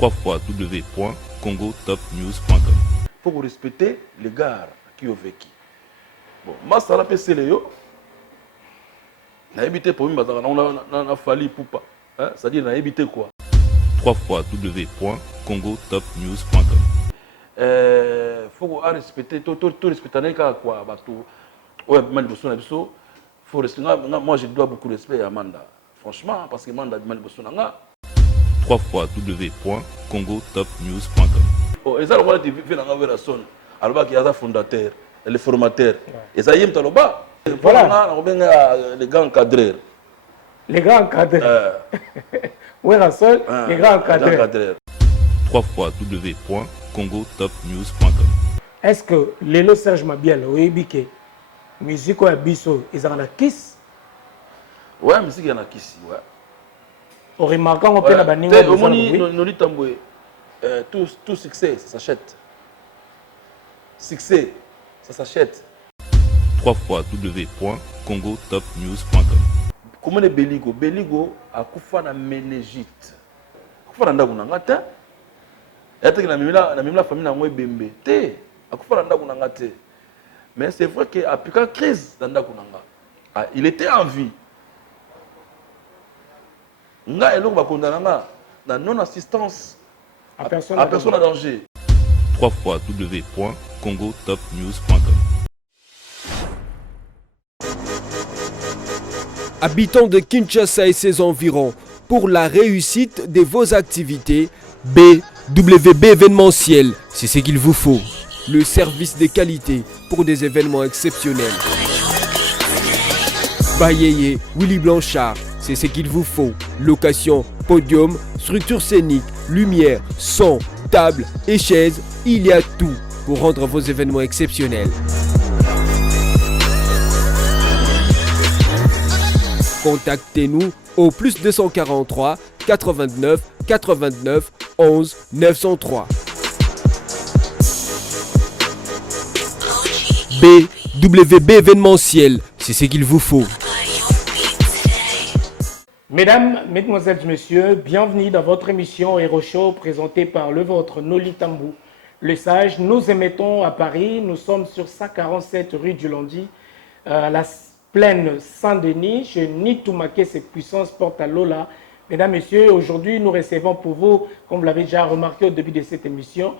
www.congotopnews.com. Il faut respecter les gars qui ont vécu. Bon, moi, ça l'a passé les yo. On a évité pour moi, on a fallu pour pas. C'est-à-dire, on a évité quoi? www.congotopnews.com. Il faut respecter, tout respecter quoi. Ouais, faut respecter. Moi, je dois beaucoup de respect à Amanda. Franchement, parce que Amanda demande www.congotopnews.com. Oh, et ça, le roi de fait dans la son. Alors, il y a un fondateur, le formateur. Et ça y est, voilà. Les gars encadreurs. Les gars encadreurs. Oui, la seule, les gars encadreurs. www.congotopnews.com. Est-ce que Lelo Serge Mabiala, oui, musique ou Abisso, ils ont la kiss? Ouais, musique, il y en a kiss, ouais. Au remarquant, on peut la bannir. Tout succès, ça s'achète. Succès, ça s'achète. www.congotopnews.com. Comment est Beligo? Beligo a kufa na meningite. Kufa na ndaku na ngata. Ete na mimila famille na ngwe bembe. Te, a kufa na ndaku na ngate. Mais c'est vrai que après la crise dans ndaku na nga. Il était en vie. Nga eloko ba kondana nga na non assistance à personne à danger. www.congotopnews.com. Habitants de Kinshasa et ses environs, pour la réussite de vos activités, BWB événementiel, c'est ce qu'il vous faut. Le service de qualité pour des événements exceptionnels. Bayeye, Willy Blanchard, c'est ce qu'il vous faut. Location, podium, structure scénique, lumière, son, table et chaises, il y a tout pour rendre vos événements exceptionnels. Contactez-nous au plus 243 89 89 11 903. BWB événementiel, c'est ce qu'il vous faut. Mesdames, Mesdemoiselles, Messieurs, bienvenue dans votre émission Hero Show présentée par le vôtre Noli Tambou. Le Sage, nous émettons à Paris, nous sommes sur 147 rue du Lundi, à la plaine Saint-Denis, chez Nitoumake, cette puissance porte à Lola. Mesdames, Messieurs, aujourd'hui nous recevons pour vous, comme vous l'avez déjà remarqué au début de cette émission,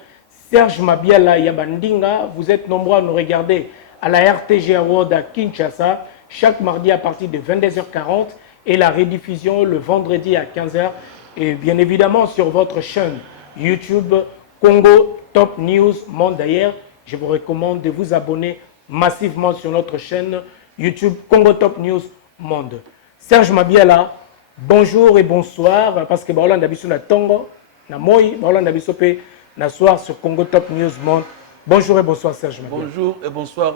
Serge Mabiala Yabandinga. Vous êtes nombreux à nous regarder à la RTG Award à Kinshasa, chaque mardi à partir de 22h40 et la rediffusion le vendredi à 15h. Et bien évidemment sur votre chaîne YouTube Congo Top News Monde. D'ailleurs, je vous recommande de vous abonner massivement sur notre chaîne YouTube Congo Top News Monde. Serge Mabiala, bonjour et bonsoir, parce que Baola Ndabiso na Tongo, na Moi, Baola Ndabiso pe na soir sur Congo Top News Monde. Bonjour et bonsoir Serge Mabiala. Bonjour et bonsoir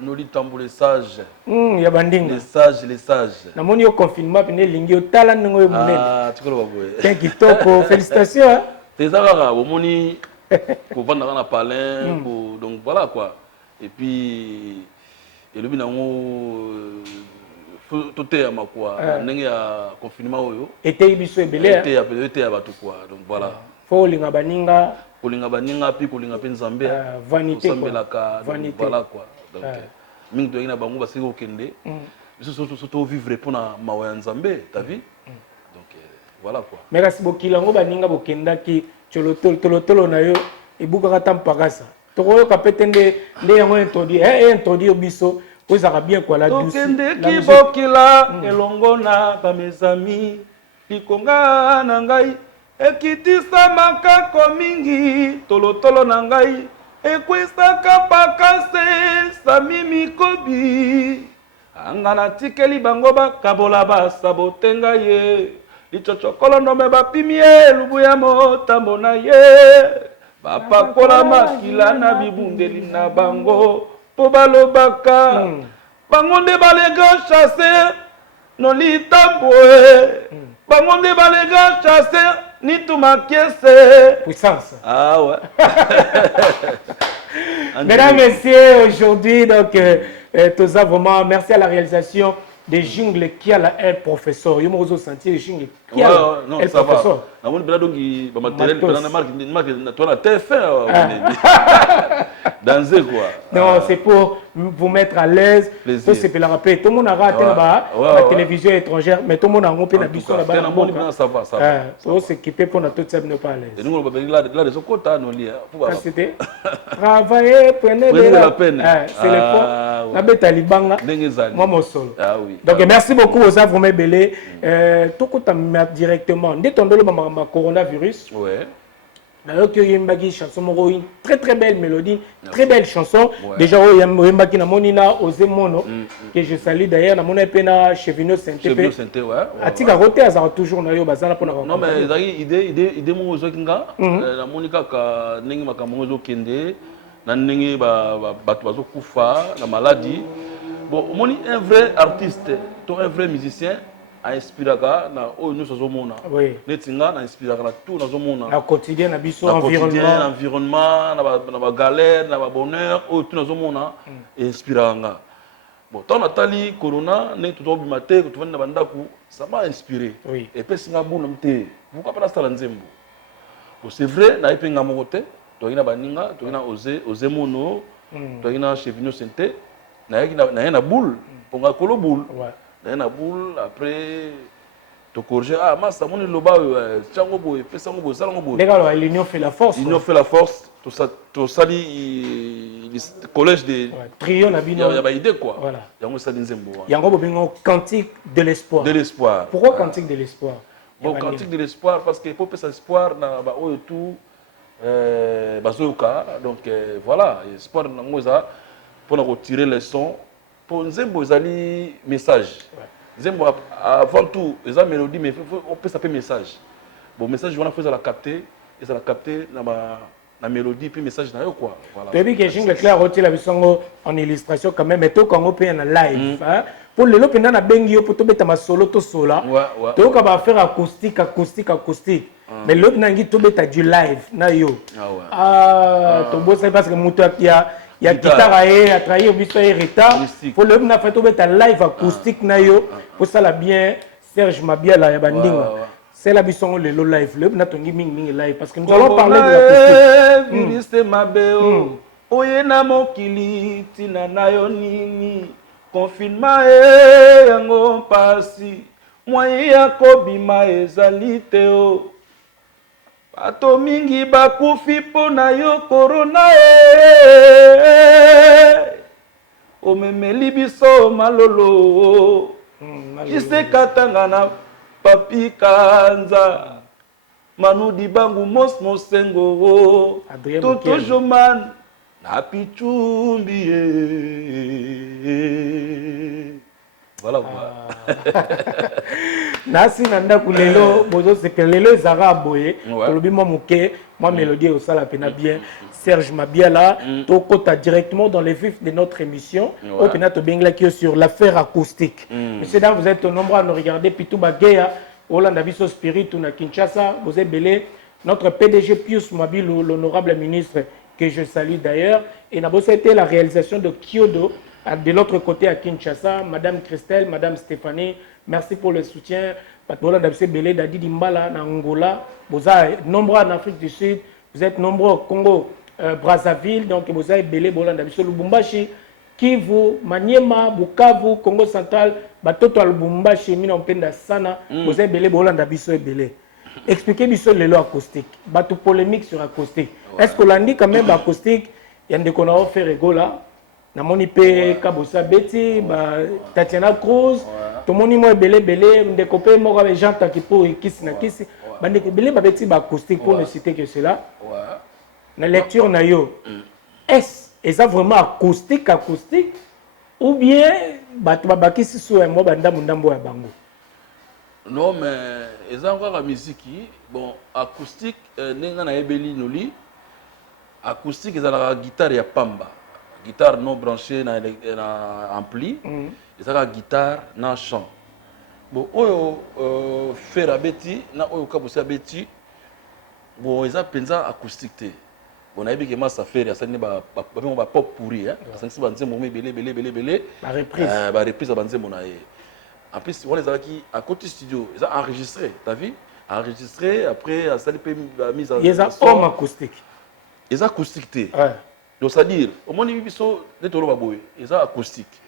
Noli Tambou les sages. Yabanding. Les sages, les sages. Na moni au confinement pene lingi au tala ngo yo munene. Ah, tu connais pas boy. Thank you Toko, félicitations. Tes arara au moni ko vendre na palin, donc voilà quoi. Et puis et le binango tout est à ma quoi. Ndenge ya confinement oyo. Été biso ebele. Été à bato quoi. Donc voilà. Faut linga baninga. Kolinga baninga puis kolinga pe nzambe. Vanité quoi. Vanité. Voilà quoi. Donc mingi to ina bango basiko kende. Biso surtout vivre pour na mawa nzambe, t'as vu? Donc voilà quoi. Merci beaucoup lango baninga bokenda ki tolotolo na yo ebukaka tampakasa. Toko kapetende nde yango introduire biso ko ça bien quoi la douce. Tokende ki bokila elongo na ba mes amis likonga na ngai ekitisa makako mingi tolotolo na ngai ekwisaka pakase sami mikobi angana tikeli bango bakabola basabotenga ye lichochokolo ndome bapimie lubu ya motambo na ye bapakola makila na bibundeli na bango po balobaka bango nde balega chasser Noli Tambou bango nde balega chasser Nitoumake puissance. Ah ouais. Mesdames, Messieurs, aujourd'hui, donc, tout ça, vraiment, merci à la réalisation des jingles qui a la un professeur. Il m'a senti les jingles qui Ouais, a non, un ça professeur. va. Na moni bela donc ba matériel Matos. bela na marque na toi na TF1 danser quoi. Non, c'est pour vous mettre à l'aise. Plaisir. C'est pour le rappeler. Tout le monde a raté Ouais. la Ouais. télévision étrangère, mais tout le monde a rompé la En tout biso cas, là-bas. na moni bela ça va, ça va. Il faut s'équiper pour notre tête ne pas à l'aise. Et nous on va là de sokota no lia. Ça, c'était travailler, prenez Prenez de la peine. C'est le fond. Ah, ouais. La bête à Libanga. Ndenge zali. Moi, mon solo. Ah oui. Donc, merci beaucoup aux œuvres Belé. Tout le monde directement. Dès qu'on a le coronavirus, Ouais. d'ailleurs, il y a une chanson, une très très belle mélodie, très belle chanson. Ouais. Déjà, il y a une monina aux Mono, que je salue d'ailleurs. Il y a une Chevino Chevino Saint-Épée. Santé, ouais. Atika Roté, ça a toujours na yo bazana pour Non mais ezali idée mo zo kinga na moni kaka ndenge makambo zo kende na ndenge bato bazo kufa na maladie. Bon, moni un vrai artiste, un vrai musicien a inspiré na o nous zo mona. Oui. Netinga na inspiré na tout na zo mona. Na quotidien, na biso Environnement, environnement. na ba galère, na ba bonheur, o tout na zo mona inspiré nga. Bon, tant Nathalie, Corona, ne tout au bimaté, que tu viens de Bandaku, ça m'a inspiré. Oui. Et puis, c'est un bon homme. Pourquoi pas la Nzembo? Bon, c'est vrai, na ipe ngamote, tu as baninga, tu as osé mono, tu as Chevino Santé, na na boule, pour nga kolo boule. Na na boule après to corriger ah massa mon loba tchango boy, pesa ngo boy, salango boy. Les gars, l'union fait la force. L'union fait la force. Tout ça dit le collège de trio na il y bino. a pas idée quoi. Voilà. Yango ça Nzembo. Yango bobingo cantique de l'espoir. De l'espoir. Pourquoi cantique de l'espoir? Bon, cantique de l'espoir parce que pour ça espoir na ba o tout bazoka donc voilà, espoir na ngoza pour nous tirer les sons pour Nzembo ezali message. Nzembo avant tout, les mélodie mais on peut s'appeler message. Bon message on a fait la capter et ça la capter la mélodie puis message na yo quoi voilà. Tu as vu que jingle clair roti la bisongo en illustration quand même mais to quand on peut en live hein pour le lopenda na bengi yo pour to beta ma solo to sola to ka ba faire acoustique mais l'autre nangi to beta du live na yo to bossa parce que muto ya guitare et a trahi biso et retard pour le na fait to beta live acoustique na yo pour ça la bien Serge Mabiala ya bandinga. C'est la bisson le live le na tongi ming live parce que nous allons parler de la ministre Mabeo oyena mokili tina nayo nini confinement yango pasi moyen ya kobima ezali te o bato mingi bakufi mpo na yo corona omemeli biso malolo jise katanga na Papi Kanza Manu Dibangu Mos Mosengo Toto Joman Na Pichumbi Voilà Nasi nanda kulelo bozo sepelelo ezara boye kolobi mo muke moi mélodie au sala pena bien Serge Mabiala tokota directement dans les vifs de notre émission au pena to bengla qui sur l'affaire acoustique. Monsieur dames vous êtes nombreux à nous regarder Pitou Bageya Olanda Biso Spirit na Kinshasa vous êtes belé notre PDG Pius Mabilo l'honorable ministre que je salue d'ailleurs et n'a pas été la réalisation de Kyodo de l'autre côté à Kinshasa madame Christelle madame Stéphanie. Merci pour le soutien. Patola d'Abse Belé, Dadi Dimbala, na Angola. Vous êtes nombreux en Afrique du Sud. Vous êtes nombreux au Congo, Brazzaville. Donc vous êtes Belé, Bola d'Abse Lubumbashi, Kivu, Maniema, Bukavu, Congo Central, Batoto Lubumbashi, Mina Mpenda Sana. Vous êtes Belé, Bola d'Abse Belé. Expliquez-moi le lot acoustique. Bateau polémique sur acoustique. Est-ce que l'on dit quand même acoustique? Il y a des qu'on a offert Egola. Namoni pe Kabosa Betty, Tatiana Cruz. Tout le monde est belé, des copains moi avec Jean Takipo et Kiss na Kiss. Bande belé ba beti ba acoustique pour ne citer que cela. La lecture na yo. Est-ce ça vraiment acoustique ou bien ba to ba kisi so moi banda mundambo ya bango. Non mais ils ont encore la musique bon acoustique nenga na ebeli noli acoustique ils ont la guitare ya pamba. Guitare non branchée na ampli et ça la guitare na chant bon oyo faire abeti na oyo kabosa abeti bon ils a penza acoustique té bon ayebi que massa faire ça ne ba pop pourri hein ça c'est ba nzembo belé la reprise ba reprise ba nzembo na ye En plus, on les a qui à côté studio, ils ont enregistré, t'as vu? Enregistré, après, à salle la mise en. Ils ont homme acoustique. Ils ont acoustique. Ouais. Donc, c'est-à-dire, au moins, ils sont ils ont acoustique.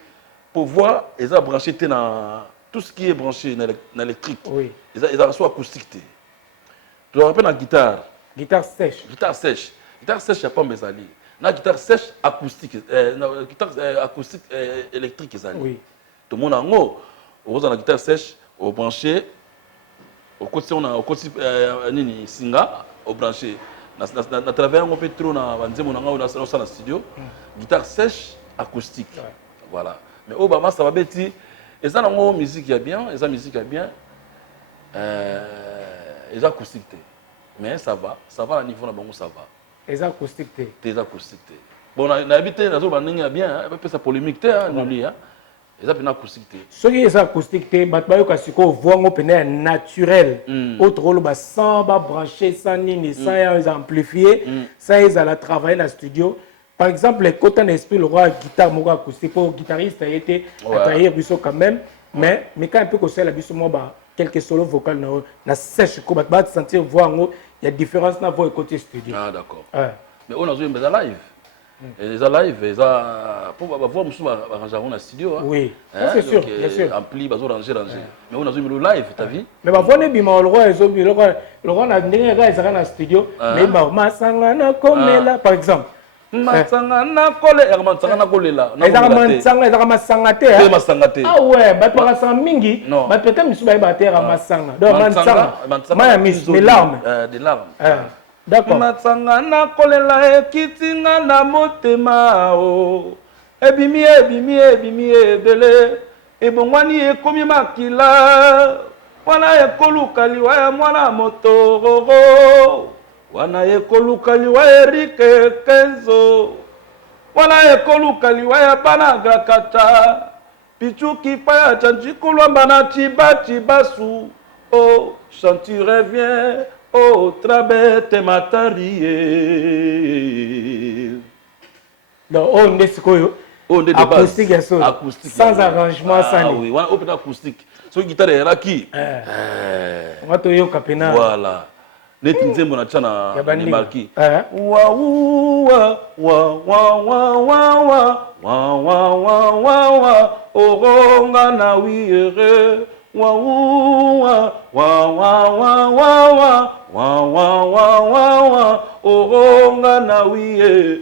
Pour voir, ils ont branché dans tout ce qui est branché dans l'électrique. Oui. Ils ont soit acoustique. Tu te rappelles la guitare? Guitare sèche. Guitare sèche. Guitare sèche, il n'y a pas mes alliés. La guitare sèche acoustique. Guitare acoustique électrique, ils ont. Oui. Tout le monde en haut. On a la guitare sèche, au branché. Au côté, on a au côté singa, au branché. Na travaillé un peu trop dans le studio. Guitare sèche, acoustique. Ouais. Voilà. Mais au Bama, ça va bien. Et ça, la musique qui est bien. Et ça, musique qui est bien. Et ça, acoustique. Mais ça va à niveau de ça va. Ils ont acoustique. Des acoustiques. Bon, on a habité dans un bien. Un peu ça polémique. Ils ont une acoustique. Ce qui est acoustique, c'est que vous voyez un naturel. Autre rôle, sans brancher, sans nini, sans amplifier, sans ils travailler dans le studio. Par exemple, quand on explique le roi guitare, mon acoustique, pour guitariste, il a été travaillé quand même. Mais quand un peu que c'est la biso, quelques solos vocaux, na sèche, qu'on va sentir voir, il y a différence dans le côté studio. Ah, d'accord. Mais on a joué des live. Les live, pour voir arranger dans le studio. Oui, c'est sûr, bien sûr. Ampli, ranger. Mais on a joué le live, tu as vu? Mais on a vu le roi a donné dans le studio, mais il m'a comme là, par exemple. Matsangana kolela. Ezaka masanga te. Ah ouais, bato basanga mingi, bato te misu ba batera masanga. Donc matsanga, maya mis mes larmes. Des larmes. D'accord. Matsangana kolela ekitinga na motema o. Ebimi ebele. Ebongwani ekomi makila. Wana ekoluka liwa ya mwana motororo. Wana ekoluka liwa Erike Kenzo. Wana ekoluka liwa ya bana grakata. Pichuki paya chanchikulu mbana chibasu. Oh, chantu revient. Oh, trabete matarie. Donc, on est ce que acoustique et son. Sans arrangement, sans oui, on a acoustique. So guitare est là qui? On va te dire capena. Voilà. Neti nzembo na chana ni marki. Wa oronga na wiere. Wa oronga na wiere.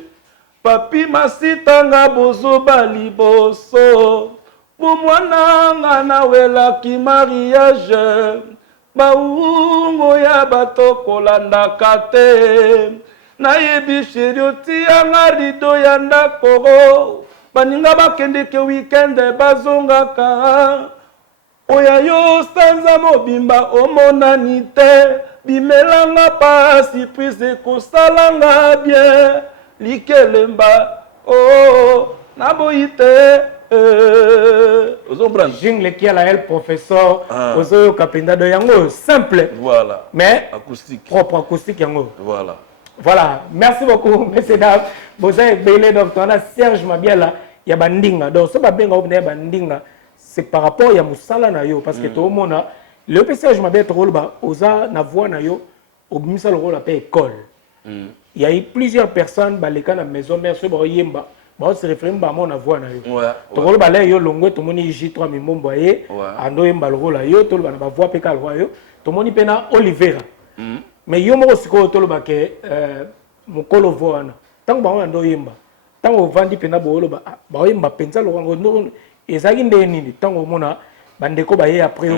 Papi masitanga bozoba liboso. Bumwana na welaki mariage. Baungo ya bato kolanda kate. Nayebi sherioti ya ngarido ya ndako. Baninga bakende ke weekend bazongaka. Oya yo stanza mobimba omonani te. Bimelanga pasi prise kosalanga bien. Likelemba oh naboite. Jingle qui a la elle professeur Ozo Kapenda de Yango simple. Voilà. Mais acoustique. Propre acoustique Yango. Voilà. Voilà. Merci beaucoup, messieurs dames. Vous avez belé donc on a Serge Mabiala ya bandinga. Donc ce babenga obné bandinga c'est par rapport ya musala na yo parce que tout le monde a le Serge Mabiala rôle ba oza na voix na yo au misala rôle appelé école. Il y a eu plusieurs personnes ba les cas na maison mère ce ba yemba. Bon, c'est référé à mon voix. Ouais. Tu rôle balai yo longue, tout le monde J3 mi momboye. Ando yemba le rôle yo, tout le monde va voir peka le roi yo. Tout le monde pena Olivera. Mais yo mo siko tout le monde que mon colo voix na. Tant ba ando yemba. Tant o vandi pena bolo ba yemba pensa le roi no ezaki ndeni tant o mona bandeko ba ye après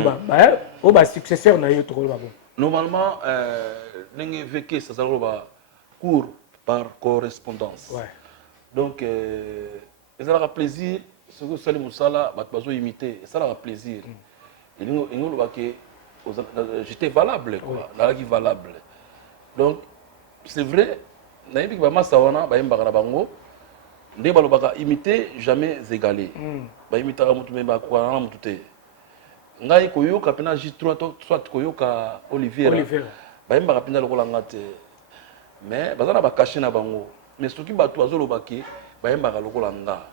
o ba successeur na yo tout le monde. Normalement n'engé vécu ça ba cours par correspondance. Ouais. Donc, ça aura plaisir, ce que Salim Moussala va imiter, ça aura plaisir. J'étais valable, quoi. Valable. Donc, c'est vrai, imiter, jamais égalé. Imiter ngai koyoka pena J3 soit koyoka Olivier. Mais bazana ba cacher na bango. Mais ce qui va tout azolo baki, ba yembaka lokola nga.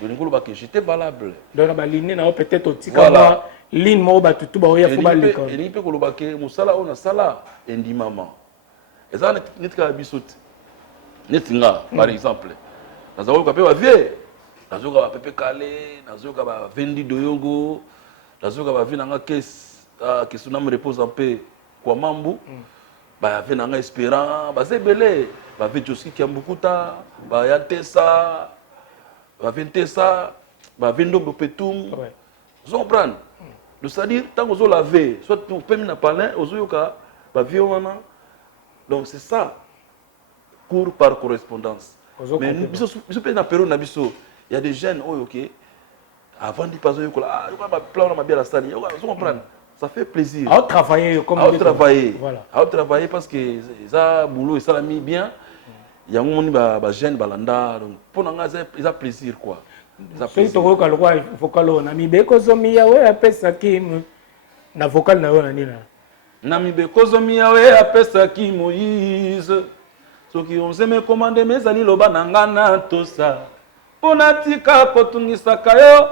Doningo lobaki j'étais valable. Donc ba ligne na peut-être au tikama ligne mo ba tutu ba oya fo ba l'école. Et peut kolobake musala on a sala endi maman. Et ça net ka bisote. Net nga par exemple. Nazo ka pe ba vie. Nazo ka pepe kale, nazo ka ba vendi doyongo, nazo ka ba vina nga kes que son âme repose en paix kwa mambu. Ba ve na nga espérant, ba sebele, ba ve joski kiambukuta, ba ya tesa, ba ventesa, ba vendo petum. Vous comprenez? C'est-à-dire, tant que vous l'avez, soit vous pouvez me parler, vous avez donc c'est ça, cours par correspondance. Mais nous il y a des jeunes, ok, avant de passer, vous comprenez? Ça fait plaisir. À travailler comme à travailler. Voilà. À travailler parce que ça boulot et ça l'a mis bien. Il y a un monde qui jeune balanda donc pour nous ils ont plaisir quoi. Soki tokoyoka lokwa vocal oyo na mibeko zomi yawe apesaki na vocal na yo na nini na mibeko zomi yawe apesaki Moïse soki onzeme komande mezali loba na nga na tosa mpona tika kotungisaka yo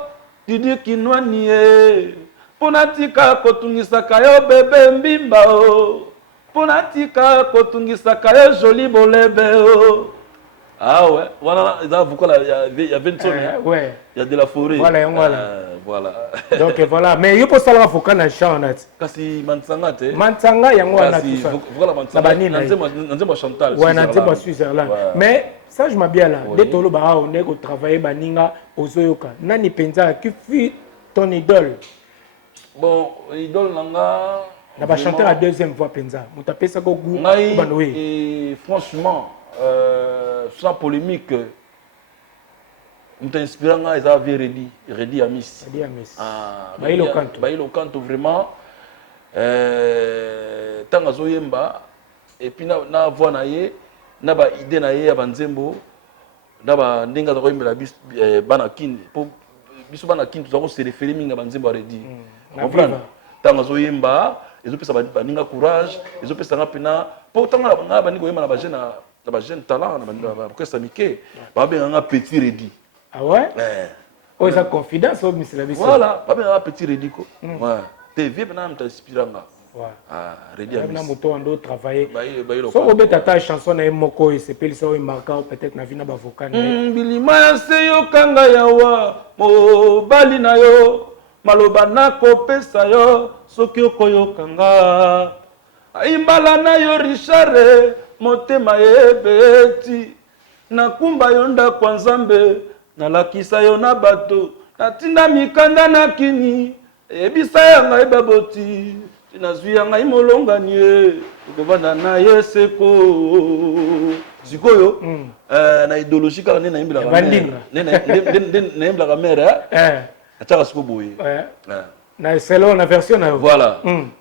didi kinwani ye mpona tika kotungisaka yo bebe mbimba o mpona tika kotungisaka yo joli bolebe o. Ah ouais, voilà, il y a 20 ans, ouais. Il y a de la forêt. Voilà, voilà. Voilà. Donc voilà, mais il faut savoir vocal na chanat. Kasi Mansanga te. Mansanga yango na tout ça. Voilà Mansanga. Nanzema Chantal. Ouais, nanzema Switzerland. Mais ça je m'habille là. Dès tolo ba on est au travailler baninga ozoyoka. Nani penza qui fut ton idole? Bon, idole nanga na ba chanter à deuxième voix penza. Mutapesa ko goût banoé. Et franchement sans polémique, nous t'inspirons à Isavi Redi Amis. Bailo Kanto vraiment. Tant que Zoyemba, et puis na voix na ye, na ba idée na ye à Banzembo, na ba ndinga za koyemba bis banakin, pour biso banakin tu se référer minga Banzembo Redi. Comprendre? Tant que Zoyemba, ils ont pris ça baninga courage, ils ont pris ça rapina. Pourtant na baninga koyemba na ba jeune na jeune talent na orchestre miké ba ben un petit Redi. Ah ouais? Oh ça confidence au monsieur Labiso. Voilà, ba ben un petit Redi ko. Ouais. TV bena m'inspiranga. Ouais. Ah, Redi Amis. Na moto ando travailler. So obeta ta chanson na moko et c'est peli ça marquant peut-être na vina ba vocal. Bilima se yo kanga yawa mo bali na yo maloba na kopesa yo soki okoyokanga. Aimbala na yo Richard motema ebeti nakumba yo ndako ya Nzambe nalakisa yo na bato natinda mikanda na kini ebisa ya ngai baboti tinazwi ya ngai molongani ye kovanda na ye seko sikoyo na idéologie kaka nde nayimbelaka mère ataka siko boye na selon la version na voilà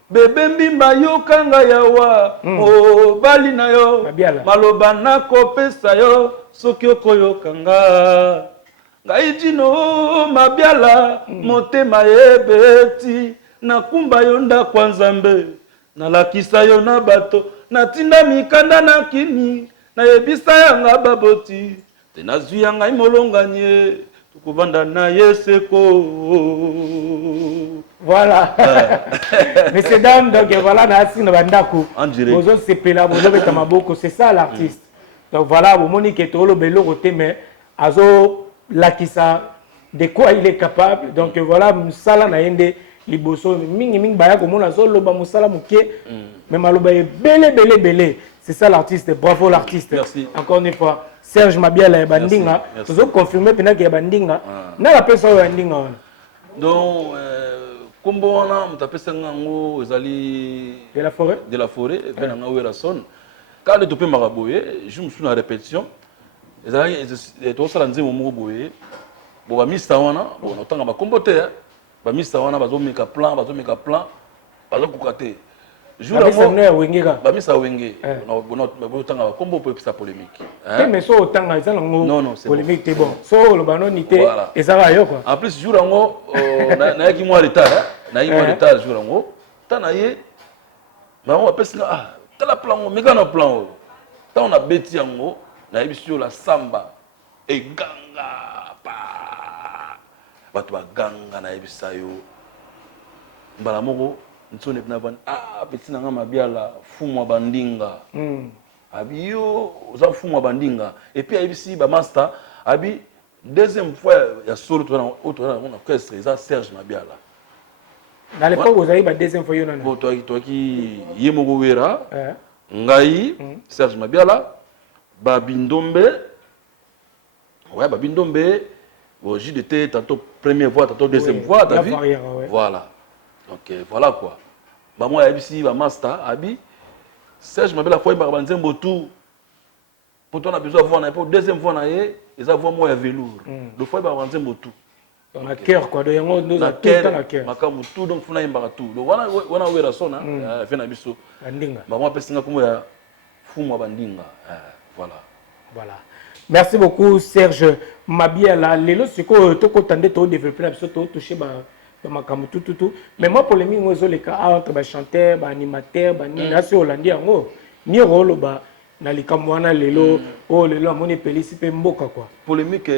bebe mbimba yokanga yawa mobali na yo maloba na kopesa yo soki okoyokanga ngai jino mabiala motema ebeti nakumba yo ndako ya Nzambe nalakisa yo na bato natinda mikanda na kini nayebisa yanga baboti te nazwi ya ngai molongani tukuvanda na yeseko. Voilà. Messieurs, dames, donc voilà, c'est ça l'artiste. Donc voilà, vous moniquez tout le belo côté, mais azo lakisa de quoi il est capable. Donc voilà, musala na yende liboso mingi mingi baya comme on a zo loba musala muke, mais maloba est belé. C'est ça l'artiste. Bravo l'artiste. Merci. Encore une fois, Serge Mabiala et Bandinga. Vous avez confirmé qu'il y a Bandinga. N'a la personne Bandinga. Donc comme on a tapé ça ngo ezali de la forêt ben nga wera son quand le topé maraboye je me suis na répétition ezali to sala nzemo mo boye bo ba mista wana bo na tanga ba kombote ba mista wana bazo meka plan bazo kukate jour ba mista wenge na tanga ba kombo po episa polémique mais so tanga ezala ngo polémique te bon so lo banoni te ezala yo quoi en plus jour ngo na yaki mo retard na yaki mo retard jour ngo tana ye ba on appelle ça tala plan meka na plan ta on a beti yango na yebisio la samba e ganga pa bato ba ganga na yebisa yo mbala moko nsone na ban petit nanga mabiala fumwa bandinga abi yo za fumwa bandinga et puis ici ba master abi deuxième fois ya solo to na orchestre ça Serge Mabiala à l'époque vous avez la deuxième fois yona bon toi qui yemoko wera ngai Serge Mabiala babindombe babindombe bon JDT tantôt première voix tantôt deuxième voix t'as vu voilà donc voilà quoi bah moi ici ba master abi Serge Mabiala fois ba banzembo tout pour on a besoin de voir na pour deuxième fois na ye ils avoir moi ya velours le fois ba banzembo tout dans la cœur quoi de yango nous a tout dans la cœur makamu tout donc funa yimba tout donc wana wera sona fait na biso bandinga bah moi pesinga comme ya fumu bandinga voilà merci beaucoup Serge Mabiala lelo siko toko tande to développer la biso to toucher ba makamu tout mais moi pour les mingo zo les cas entre ba chanteur ba animateur ba ni na so hollandais yango ni rolo ba na likambo wana lelo lelo amoni pelisi pe mboka quoi polémique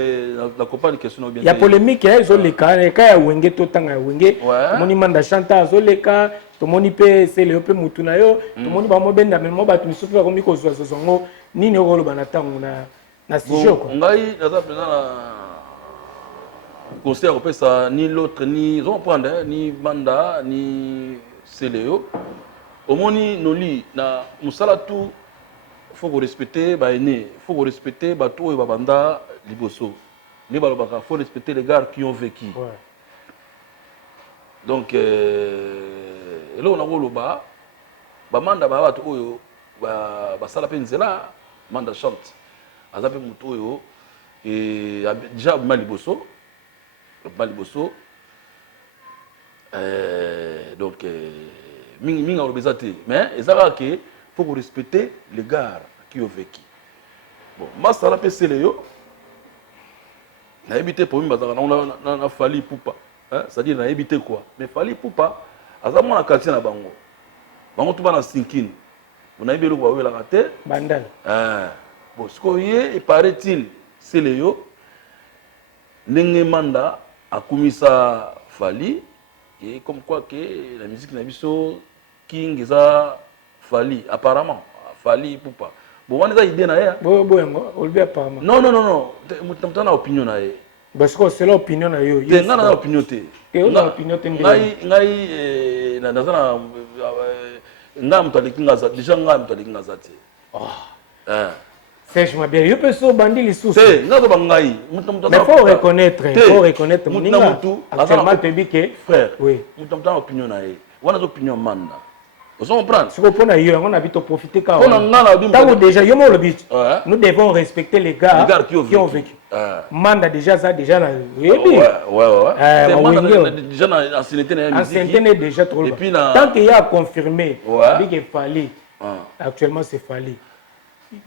la compagne question bien il y a polémique zo les cas ya wenge to tanga wenge moni manda chanteur zo les cas to moni pe c'est le pe mutuna yo to moni ba mo benda mais mo ba tu supu ko mi ko zo zongo nini rolo ba na tango na studio quoi ngai naza présent na concert peut ça ni l'autre ni on prendre ni banda ni Célio au moni noli na musala tout faut respecter ba aîné faut respecter ba tout et ba banda liboso ni ba lobaka faut respecter les gars qui ont vécu donc là on a roloba ba manda ba bato oyo ba sala penzela manda chante azape mutu oyo et déjà maliboso donc mingi alobezate mais ezaka que faut respecter les gars qui ont vécu bon masala pe seleyo na éviter pour mbaza na fali pupa hein c'est-à-dire na éviter quoi mais fali pupa aza mona quartier na bango tout ba na sinkini on a ebelo ba wela kate bandal bon ce qu'on y paraît-il seleyo ndenge manda akumisa fali et comme quoi que la musique na biso king eza fali apparemment fali pupa bon wana eza idée na ye boyango olbi apparemment non mutana opinion na ye parce que c'est l'opinion na yo te nga na opinion te na opinion te ngai na nazana nga mutaliki ngaza déjà nga mutaliki ngaza te Serge Mabiala, yo peux so bandi li sous. C'est nga ba ngai mais faut reconnaître moninga actuellement tebike frère oui mutamta opinion na ye wana opinion manda vous comprenez ce qu'on a eu on a vite profiter car on déjà yo mo le but nous devons respecter les gars qui ont vécu manda déjà ça déjà là déjà na ancienneté déjà trop et puis tant qu'il y a confirmé big fallait actuellement c'est fallait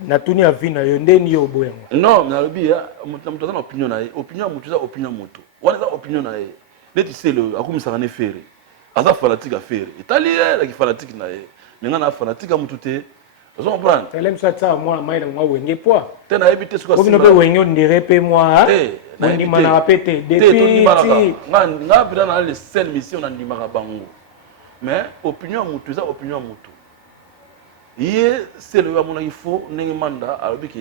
na tuni ya vie na yo ndeni yo boyango non na lobi mutu na opinion na ye opinion mutu za opinion mutu wana za opinion na ye leti selo akumisaka ne fere aza fanatique à faire italien la fanatique na ye menga na fanatique mutu te vous comprenez telem ça moi mai na moi wenge poa te na ebité suka sima ko wenge ndire pe moi ndi mana pété depuis nga bina na les scènes mission na ndimaka bango mais opinion mutu za opinion mutu hier c'est le moment il faut n'imanda alors que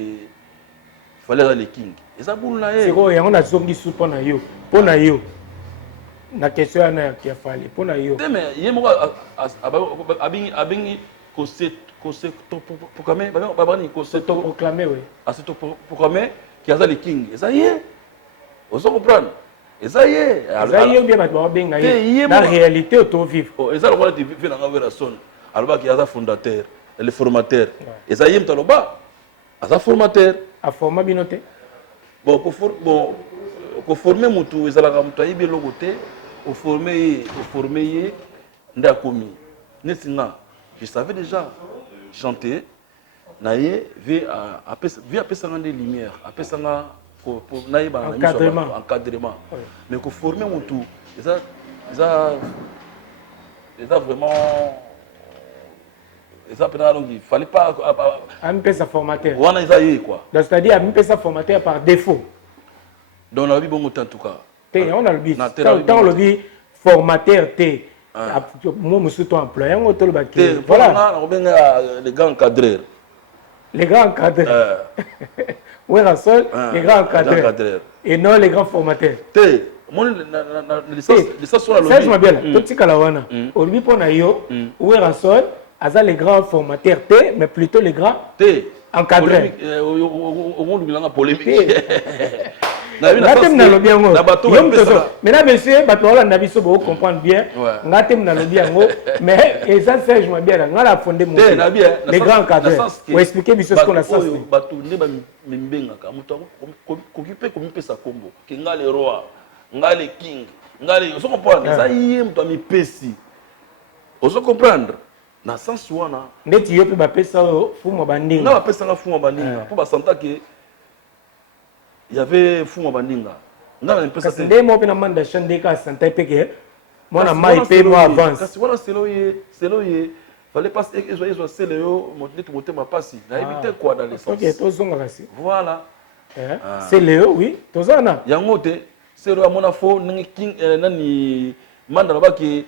fallait les king et ça boule là c'est quoi on a zongi sous pour na yo na question na qui a fallu pour na yo mais il mo abingi ko c'est proclamer babani ko c'est proclamer oui à c'est proclamer qui a les king et ça y est on se comprend et ça y est bien ba benga na réalité auto vivre et ça le rôle de vivre dans la son alors qu'il y a fondateur le formateur et ça y est mtaloba asa formateur a forma binoté bon pour former mutu ezalaka mutu ayibi eloko te former ye nde akomi nesinga je savais déjà chanter na ye vi apesanga nde lumière apesanga nayeba encadrement mais ko former mutu eza vraiment et ça donc il fallait pas un peu sa formateur on a essayé quoi c'est-à-dire un peu sa formateur par défaut donc on a vu bon en tout cas on a le but tant le but formateur t Moi, je suis employé. Voilà. Les grands encadreurs. Les grands encadreurs. Oui, Rassol, les grands encadreurs. Et non les grands formateurs. Ça, je m'appelle. Tout ce qu'on aujourd'hui, pour Nayo, oui, Rassol, les grands formateurs, mais plutôt les grands encadreurs. Au monde, il y a une polémique. Mesdames, messieurs, vous comprendre bien. Mais ça, je m'appelle bien. On a fondé mon les grands encadreurs. Pour expliquer ce qu'on a sens. Ngale king, ngale, vous comprenez? Ça y est, tu pesi. Vous comprendre? Na sens wana. Neti yo pe ba pesa fuma bandinga. Na ba pesa nga fuma bandinga. Pour ba santa que il y avait fuma bandinga. Na ba pesa c'est. Ndé mo pe na manda chande ka santa peke. Moi na mai pe moi avance. Kasi wana selo ye. Fallait pas que c'est le mo net monter ma passi. Na éviter quoi dans les sens. OK, to zonga kasi. Voilà. C'est le oui, to zana. Yango te c'est le mona fo ngi king nani manda ba ki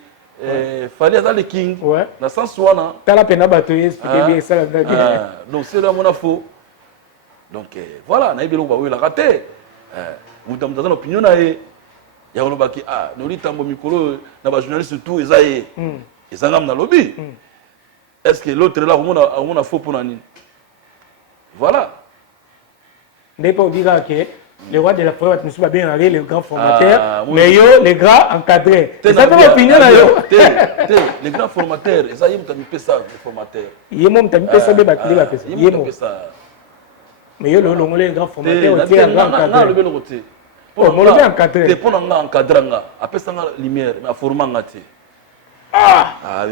fallait dans le king na sens wana tala pena bato expliquer bien ça là. Donc c'est le mona fo. Donc voilà, na ibelo ba oui la raté. Mutam dans opinion na e ya ono ba ki no litambo mikolo na ba journaliste tout ezaye. Ezanga na lobby. Est-ce que l'autre là on a faux pour nani? Voilà. N'est pas dire que les rois de la forêt ne sont pas bien allés, les grands formateurs, mais les grands encadrés. C'est ça ton opinion là yo. Les grands formateurs, ça y est, tu me ça, les formateurs. Yé mon tu me ça be battre la pesa. Yé mon. Mais yo les grands formateurs, on tient grand encadré. Le bel côté. Oh, mon bien encadré. Te pona nga encadrangha, après ça lumière, mais format ngati.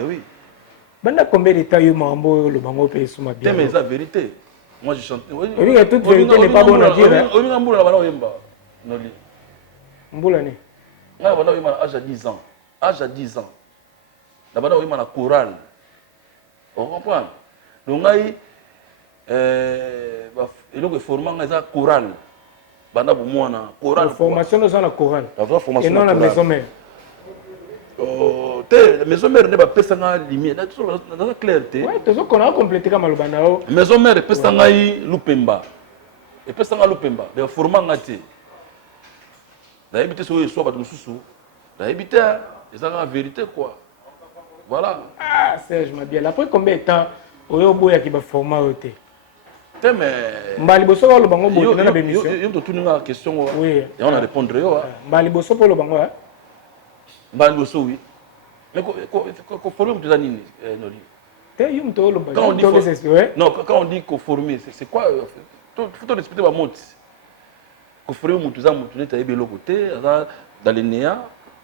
Oui. Banda combien de temps yo mambo le bango pe suma bien. Mais c'est la vérité. Moi, je chante. Oui, toute vérité n'est pas bonne à dire. Oui, Mboula là-bas, Yemba. Noli. Mboula né. Là-bas, Yemba, âge à 10 ans. Âge à 10 ans. Là-bas, Yemba, la chorale. On comprend. Donc, il y a formation, il y a chorale. Banda pour moi, chorale. La formation, nous avons la chorale. La vraie formation. Et non la maison mère. La maison mère n'est pas personne lumière. Dans la clarté. Oui, tout ce qu'on a complété comme le banao. Maison mère est personne lupemba. Et personne lupemba. Mais formant ngati. D'habiter sur le soir, d'habiter, c'est la vérité quoi. Voilà. Serge Mabiel. Après combien de temps, au y a qui va former au thé? Mais. Mbali bosso pour le bango botte dans la émission. Il y a toute une question. Oui. Et on a répondre. Mbali bosso pour le bango. Mbali bosso oui. Mais qu'on forme tout nini Noli. Non, quand on dit qu'on forme, c'est quoi? Il faut respecter ma montre. Qu'on forme tout ça, tout est à l'autre côté, dans les néas,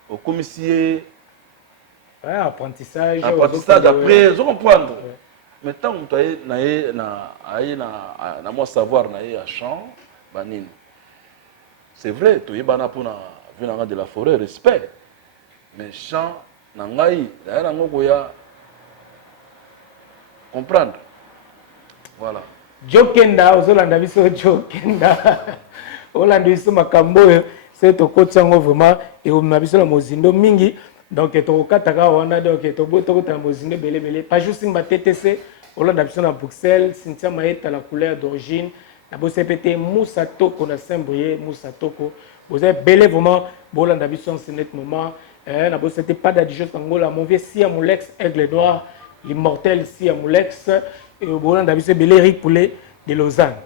au commissaire. Apprentissage. Apprentissage après, je comprends. Mais tant que tu as moi savoir à champ, c'est vrai, tu es pour venir de la forêt, respect. Mais champ, nangai, d'ailleurs, ngoya comprendre. Voilà. Jokenda, Ozolanda biso Jokenda. Olanda biso makambo, c'est to kotsango vraiment et on a biso la mozindo mingi. Donc to kataka wana donc to boto ta mozindo belé. Pas juste une TTC, Olanda biso na Bruxelles, Cynthia Maeta la couleur d'origine. La bosse pété Moussa Toko na Saint-Brieuc, Moussa Toko. Vous avez belé vraiment Olanda biso en ce net moment. La bosse c'était pas d'addition Angola, mon vieux si Amoulex aigle noir. L'immortel si Amoulex et au Bolan d'Abissé Beléric Poulet de Lausanne.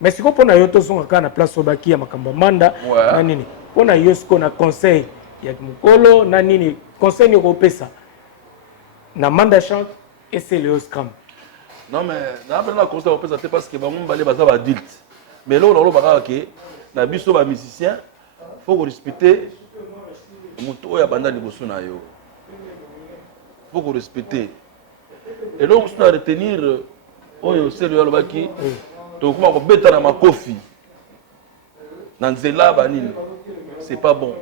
Mais si on a yoto son à la place au baki à Makamba Manda, nanini. On a yosko na conseil, il y a Mukolo, nanini, conseil européen ça. Na Manda chante et c'est le scrum. Non mais, na pas conseil européen ça parce que on va aller baza adulte. Mais là on a baka que na biso ba musicien, faut respecter muto ya banda liboso na yo. Faut qu'on respecte. Et donc, on doit retenir, oh, c'est le Baki, donc, on va mettre dans ma coffee. Dans Zela, c'est pas bon.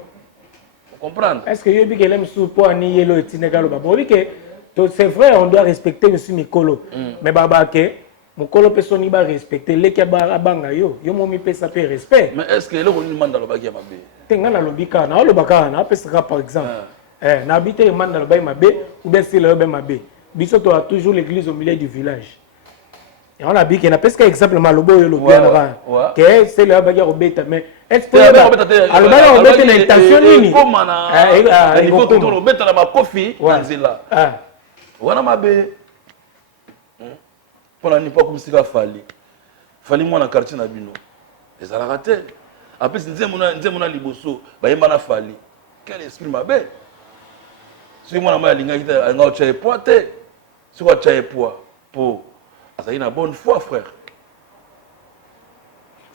Vous comprenez? Est-ce que vous avez dit que ni yelo et Sénégal c'est vrai, on doit respecter M. Mikolo. Mais Babake, Mikolo personne n'y va respecter. Les Kabanga yo, yo momi pesa pe respect. Mais est-ce que le on demande dans le Baki à ma bé? Tenga na lobika na lobaka na pesa par exemple. n'habite le man dans le bain mabé ou bien c'est le bain mabé. Biso tu as toujours l'église au milieu du village. Et on a dit qu'il y a presque exemple malobo yo le bien là. Que c'est le bain robeta mais est-ce que le bain robeta l'intention nini? Comme il faut que tu robeta na ma kofi nanzela. Wana mabe. Pour la nipa comme si ka fali. Fali moi na quartier na bino. Les a raté. Après si nzemona liboso ba yemba na fali. Quel esprit mabe. Si moi na ma linga kita nga cha poate. Si quoi cha poa pour ça y a une bonne foi frère.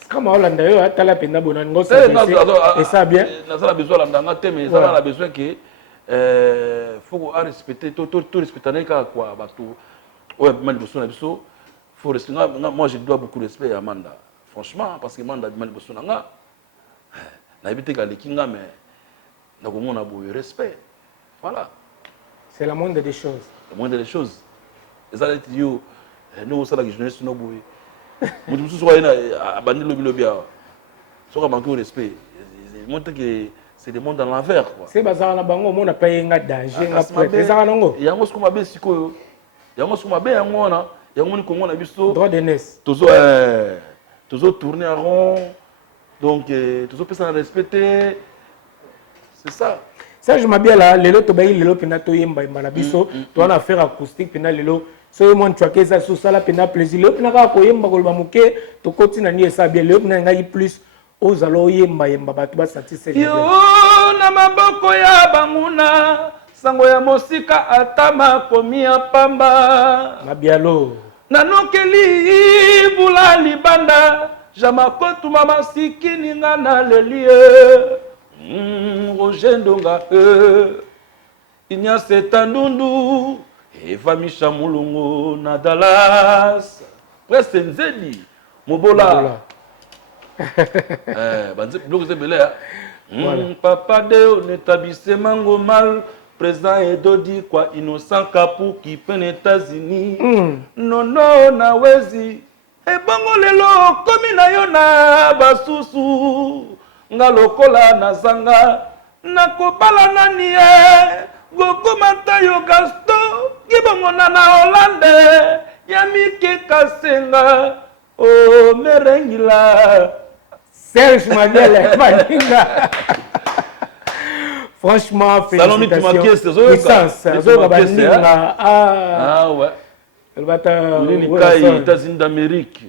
Comme on l'a d'ailleurs à la peine d'abonner ngo ça et ça bien. Ça a besoin d'anga te mais ça a besoin que faut respecter tout respecter quoi bato. Ouais mal bosso na biso. Faut respecter moi je dois beaucoup de respect à Amanda. Franchement parce que Amanda mal bosso nga na habité ka lekinga mais na ko mona bo respect. Voilà. C'est la moindre des choses. La moindre des choses. Et ça dit yo nous ça la jeunesse no boy. Mutu musu soka ina abandi lobi a. Soka manque de respect. Montre que c'est des mondes dans l'envers quoi. C'est bazar na bango mona paye nga danger nga prêtre. Ça nango. Yango sukuma be sikoyo. Yango sukuma be yango na yango ni kongo na biso. Droit de naissance. Toujours tourner en rond. Donc toujours personne respecter. C'est ça. Ça je m'habille là, lelo to bayi lelo pena to yemba na biso, to na faire acoustique pena lelo. So moi tu as ça sous ça la pena plaisir. Lelo pena ka ko yemba ko ba muke, to continue ni ça bien lelo pena ngai plus aux alo yemba bato ba satisfait. Yo na maboko ya banguna, sango ya mosika atama komia pamba. Mabialo. Nanokeli bula libanda, jamakotu mama sikini ngana lelie. Roger Ndonga Ignace Tandundu Eva Misha Mulungu na Dallas Presse Nzedi Mobola banze bloc c'est belé papa Deo netabise mango mal président Edodi kwa innocent Kapu qui peine États-Unis nono na wezi e bango lelo komi na yo na basusu nga lokola na zanga nakobala nani e gokomata yo Gaston kibongona na Hollande ya mike kasenga o merengila Serge Mabiala Maninga. Franchement félicitations. Puissance ah ouais elle va ta États-Unis d'Amérique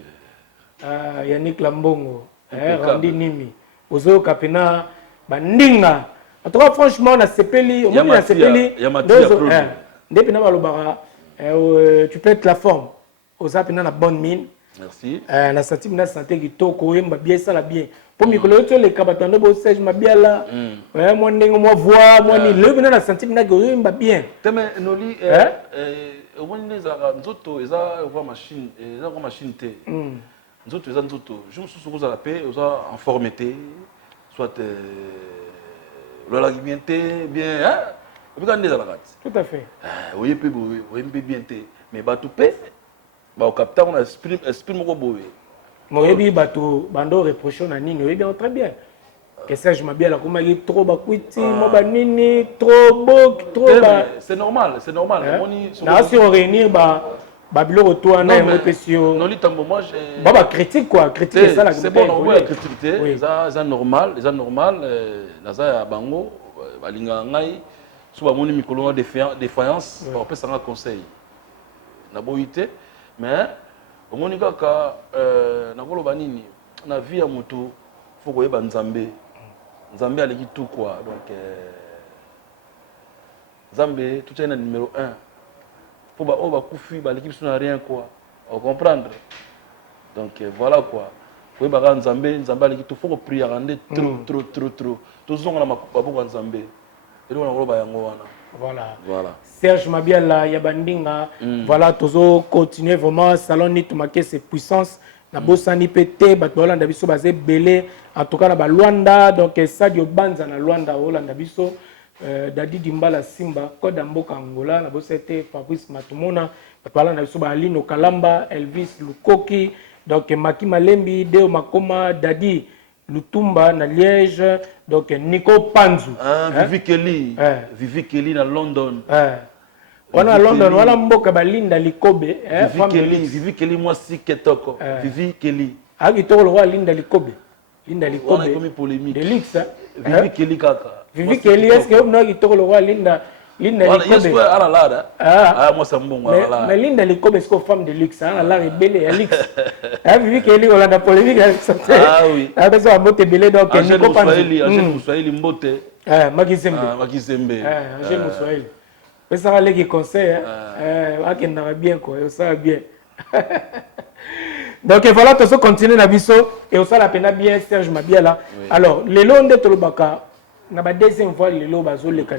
Yannick Lambongo Randy Nimi Ozo Kapena Bandinga. En tout cas, franchement, on a sepeli. On a sepeli. Tu peux être la forme. Oza Pena la bonne mine. Merci. Na senti na santé qui toko yemba bien ça la bien. Pour me que les kabatando bo sage ma bien là. Ouais, moi ndingo moi voix, moi ni le na senti na go yemba bien. Teme noli au moins les ara nzoto eza voix machine, eza voix machine té. Nzoto eza nzoto. Je me suis soucié la paix, eza en formité, soit le bien bien hein. Vous regardez la rate. Tout à fait. Oui peu bien té, mais ba tout paix. Bah au capteur on a esprit moko boé. Moyebi bato bando reprocher na nini, oui bien très bien. Que ça je m'habille là comme il trop ba kwiti, mo ba nini, trop beau, trop ba. C'est normal. Na si on réunir ba bilo to na mo question. Non li tambo moi ba critique quoi, critiquer ça là. C'est bon on va critiquer, ça normal, naza ya bango balinga ngai so ba moni mikolo défaillance, on peut s'en conseil. Na boité mais au moni kaka na koloba nini na vie ya moto faut koyeba nzambe aleki tout quoi donc nzambe tout est numéro 1 pour ba oba kufi ba l'équipe sur rien quoi on comprendre donc voilà quoi koyeba nzambe aleki tout faut prier rendre trop tout zonga na maboko nzambe et on a koloba yango wana. Voilà. Serge Mabiala Yabandinga. Voilà, toujours continuer vraiment. Salon ni tout marqué ses puissances. Na bosani pété, batolanda biso basé belé. En tout cas, na Luanda. Donc, ça, dio banza na Luanda, Olanda biso. Dadi Dimbala Simba, Kodamboka Angola. Na bosete Fabrice Matumona. Batolanda biso Alino Kalamba, Elvis Lukoki. Donc, Maki Malembi, Deo Makoma, Dadi Lutumba na Liège, donc Nico Panzu. Vivi Kelly. Vivi Kelly na London. On a London, on a Mboka Balinda Likobe. Vivi Kelly, moi si Ketoko. Vivi Kelly. Ah, qui le roi Linda Likobe. Linda Likobe. On a commis polémique. De luxe. Vivi Kelly kaka. Vivi Kelly, est-ce que vous avez le roi Linda Likobe? Yes, ouais, à la lada. Ah, moi ça me bon. Mais Linda Likobe, est-ce que femme de luxe? Ah, là, elle est belle, elle est luxe. Vivi Kelly, on a la polémique avec ça. Ah oui. Ah, parce qu'on a beau te belé, donc Nico Panzu. Angèle Moussaïli Mbote. Makizembe. Makizembe. Angèle Moussaïli. Mais ça va les conseils, on a bien quoi, ça va bien. Donc voilà, tout ça continue na biso et on la peine bien Serge Mabiala. Alors, les lots de Tolobaka, na ba deuxième fois les lots bazo leka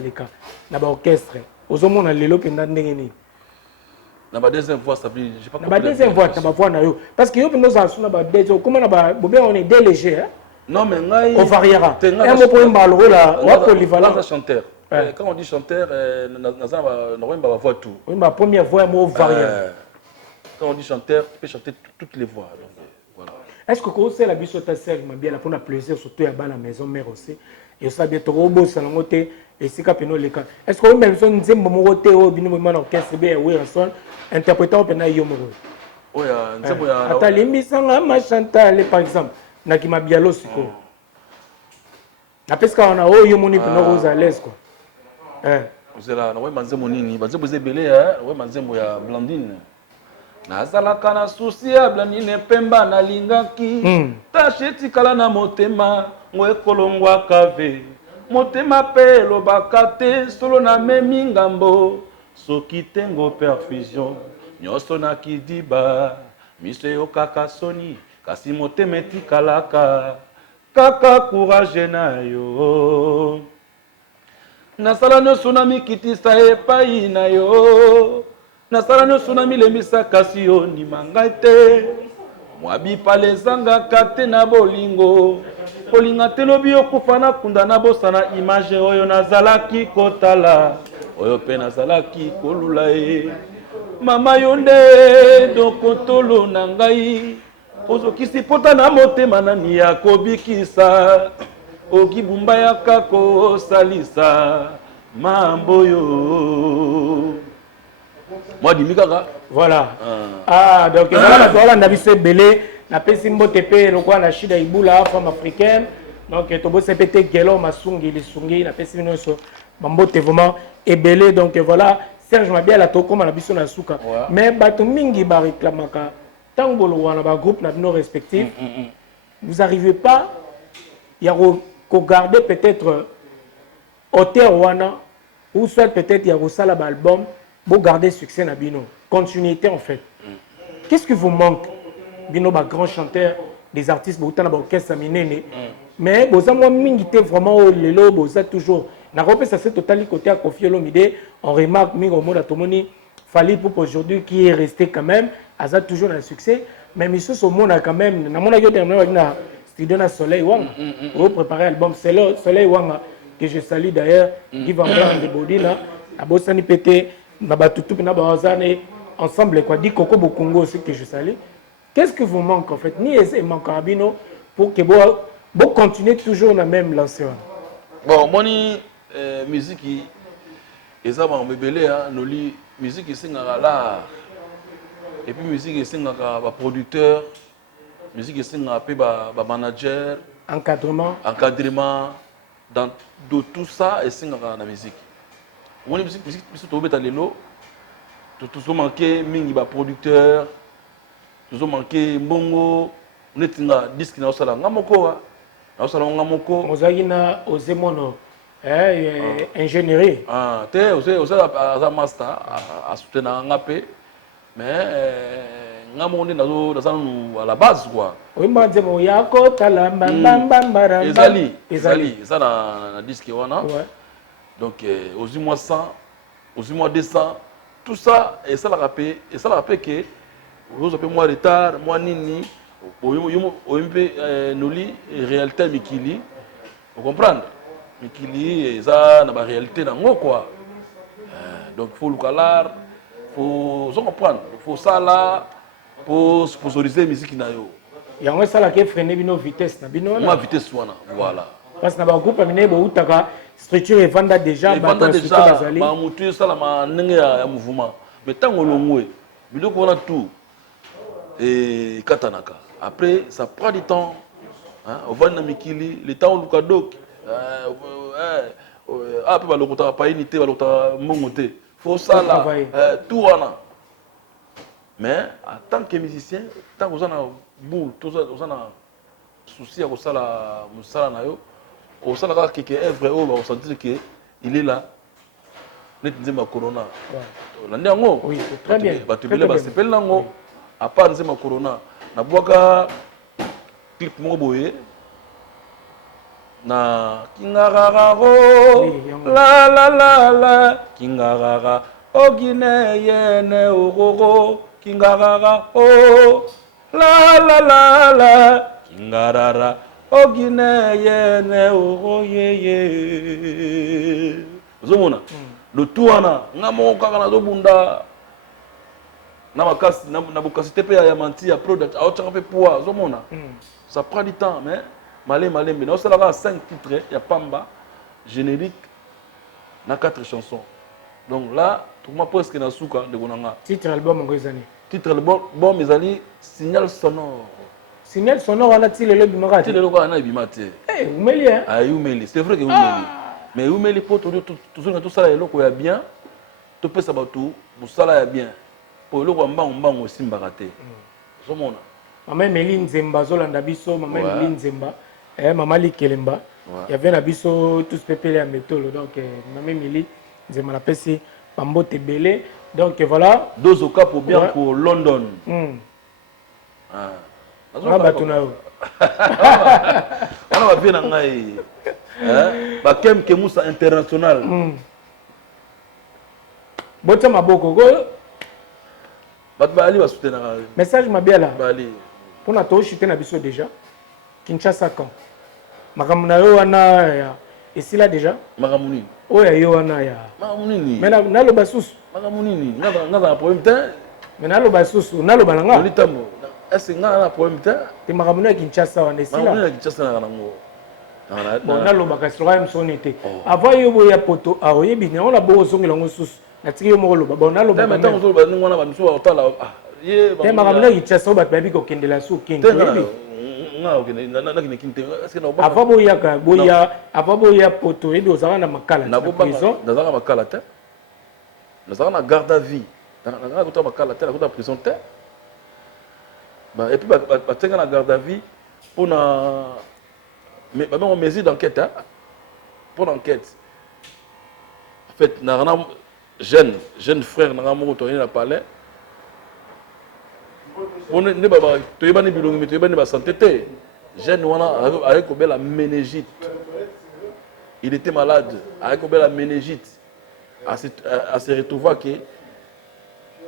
na ba orchestre. Ozomo na les lots penda ndengeni. Na ba deuxième fois ça veut j'ai pas compris. Na ba deuxième fois na ba fois na yo parce que yo penda za suna ba deuxième comment na ba bobé on est délégué hein. Non mais ngai on variera. Un mot pour un balro là, wa polyvalent chanteur. Quand on dit chanteur, on va voir tout. Oui, ma première voix, mot varié. Quand on dit chanteur, tu peux chanter toutes les voix. Donc, voilà. Est-ce que vous avez la biche sur ta serre, bien pour plaisir, surtout à la maison mère aussi, et ça bien trop beau, ça n'a et c'est capino les cas. Est-ce que vous même son nzembo moroté au binouman orchestre bien oui son interprétant au pena yomoro. Oui, nzembo ya. Atalimbi sanga ma Chantal par exemple, na ki mabialo siko. Na peska on a o yomoni pena rose à l'aise quoi. Vous êtes là, nous manzemo nini, manzemo zebele hein, nous manzemo ya Blandine. Nazalaka na susi ya Blandine pemba na lingaki. Tacheti kala na motema, ngwe kolongwa kave. Motema pe lobaka te solo na memi ngambo. Soki tengo perfusion, nyoso na kidiba. Miso yokaka soni, kasi motema etikalaka. Kaka courage na yo. Nasala no tsunami kitisa epai na yo. Nasala no tsunami lemisa kasi yo ni mangaite. Mwabi pale zanga kate na bolingo. Kolinga te lobi okufa na kunda na bosana image oyo nazalaki kotala. Oyo pe nazalaki kolula e. Mama yonde dokotolo na ngai. Ozokisi pota na motema nani ya kobikisa. Okibumba ya kako salisa mamboyo. Moi di mikaka. Voilà. Ah donc voilà na biso belé na pesi mbote pe lokwa na shida ibula femme africaine. Donc tobo sepete gelo masungi lisungi na pesi binoso mbote vraiment ebelé donc voilà Serge Mabiala to koma na biso na suka. Mais bato mingi ba réclamaka tango lo wana ba groupe na bino respectif. Vous arrivez pas ya garder peut-être auteur wana ou soit peut-être ya sala album pour garder succès na bino continuité en fait. Qu'est-ce qui vous manque bino ba grand chanteur des artistes ba utana ba orchestre minene mais boza moi mingi te vraiment lelo boza toujours na repé ça c'est totalement côté à Koffi Olomide on remarque mingo monde à tomoni Fally pour aujourd'hui qui est resté quand même a toujours un succès mais monsieur ce monde a quand même na mona yo na Studio na Soleil Wanga. Vous préparez l'album Soleil Wanga que je salue d'ailleurs qui va en de Bodina à Bossani Pété na batutu na bazane ensemble quoi dit Coco Bokongo aussi que je salue. Qu'est-ce que vous manque en fait ni ese manque abino pour que vous continuez toujours la même lancée. Bon moni musique eza ba mbebele hein noli musique esingaka là et puis musique esingaka ba producteur. Musique est un peu manager, encadrement, dans tout ça et c'est la musique. Mon musique tout bête à l'élo, tout manqué mingi ba producteur, tout manqué bongo, on est un disque na osala ngamoko na osala ngamoko. Mozagina ozemono ingénierie. Ah, te osala za master à soutenir ngapé mais ngamonde nazo à la base quoi. Oui manzemo yako talamba bamba ezali ça na disque wana. Donc aux mois 100 aux mois 200 tout ça et ça la rappel que vous avez moins retard moins nini noli réalité mikili vous comprenez mikili ça na ba réalité nango quoi. Donc faut le calar faut comprendre faut ça là pour sponsoriser musique na yo Il y a un salle qui freine bino vitesse na bino. Ma vitesse wana, voilà. Parce que na ba groupe amine bo utaka structure et vanda déjà ba déjà ba mutu sala ma ndenge ya mouvement. Mais tant olongwe, biloko wana tout et katanaka. Après ça prend du temps. Hein, on va na mikili, le temps luka dok. Ah pe ba lokota pa unité ba lokota mongoté. Faut ça là tout wana. Mais en tant que musicien, tant que vous en avez boule, tout ça, vous en avez souci à ça la musala na yo, au ça là quelque œuvre on va sentir que il est là. Net nzema corona. L'année ngo. Oui, très bien. Ba tu bile ba sepel nango. À part nzema corona, na boka clip mo boye. Na kingararo la la la la kingarara ogine yene ororo kingarara oh la la la la kingarara ogine yene oro ye zomona le tuana ngamo kaka na zobunda na makasi na bokasi tepe ya manti ya product a otaka pe poa zomona ça prend du temps mais malé mais on a 5 titres il y a Pamba générique na 4 chansons donc là tout moi presque na souka de gonanga titre album ngozani titre album bon mes amis signal sonore on a tiré le bimaka tiré le quoi na bimate eh umeli hein ah umeli c'est vrai que umeli mais umeli pour tout ça là loko ya bien to pesa bato musala ya bien pour loko mbango simbaka te somona Maman Emeline Zemba Zolanda biso maman Emeline Zemba maman Likelemba il y avait na biso tous pépélé à métolo donc maman Emeline Zemba la pesi pambote belé donc voilà deux au cap pour bien pour London ah batuna yo on va bien ngai ba kem ke musa international bota maboko go bat ba ali ba soutenir message mabiala ba ali pour na to chuter na biso déjà Kinshasa quand makamuna yo wana ya esila déjà makamuni oya yo wana ya makamuni mais na lo basusu makamuni ngaza problème te mais na lo basusu na lo balanga litambo est-ce nga na problème te te makamuna ya Kinshasa wana esila makamuni ya Kinshasa na ngo bon na lo bakasira msonete avant yo boya poto a oyebi na ona bo zongela ngo susu na tiki yo moko lo bon na lo ba mais tant que ba ngwana ba miso otala ye te makamuna ya Kinshasa ba babi ko kendela su kende oyebi avant boya poto ebi ozala na makala na prison nazala makala te nazala na garde à vie nazala kota makala te na prison te et puis batenga na garde à vie pour na mais on mesure d'enquête pour l'enquête en fait na jeune frère na moko to na palais on ne ba to yebani bilongi to yebani ba santé te jeune wana avec la méningite il était malade avec la méningite à se retrouver que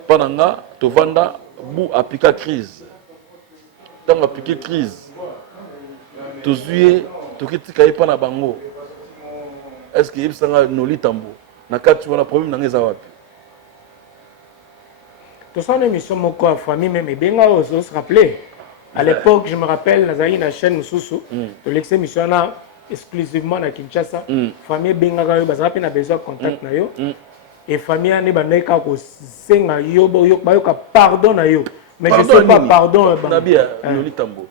pendant to vanda bu apika crise dans apika crise to zuye to kitika ipa na bango est-ce que ibsanga noli tambo na kati wana problème na ngeza wapi tout ça une émission moko à famille même et benga on se rappeler à l'époque je me rappelle nazali na chaîne mususu de l'exémission na exclusivement na Kinshasa famille benga yo bazala pe na besoin contact na yo et famille ne baneka ko senga yo bayoka pardon na yo mais je sais pas pardon na bia noli tambo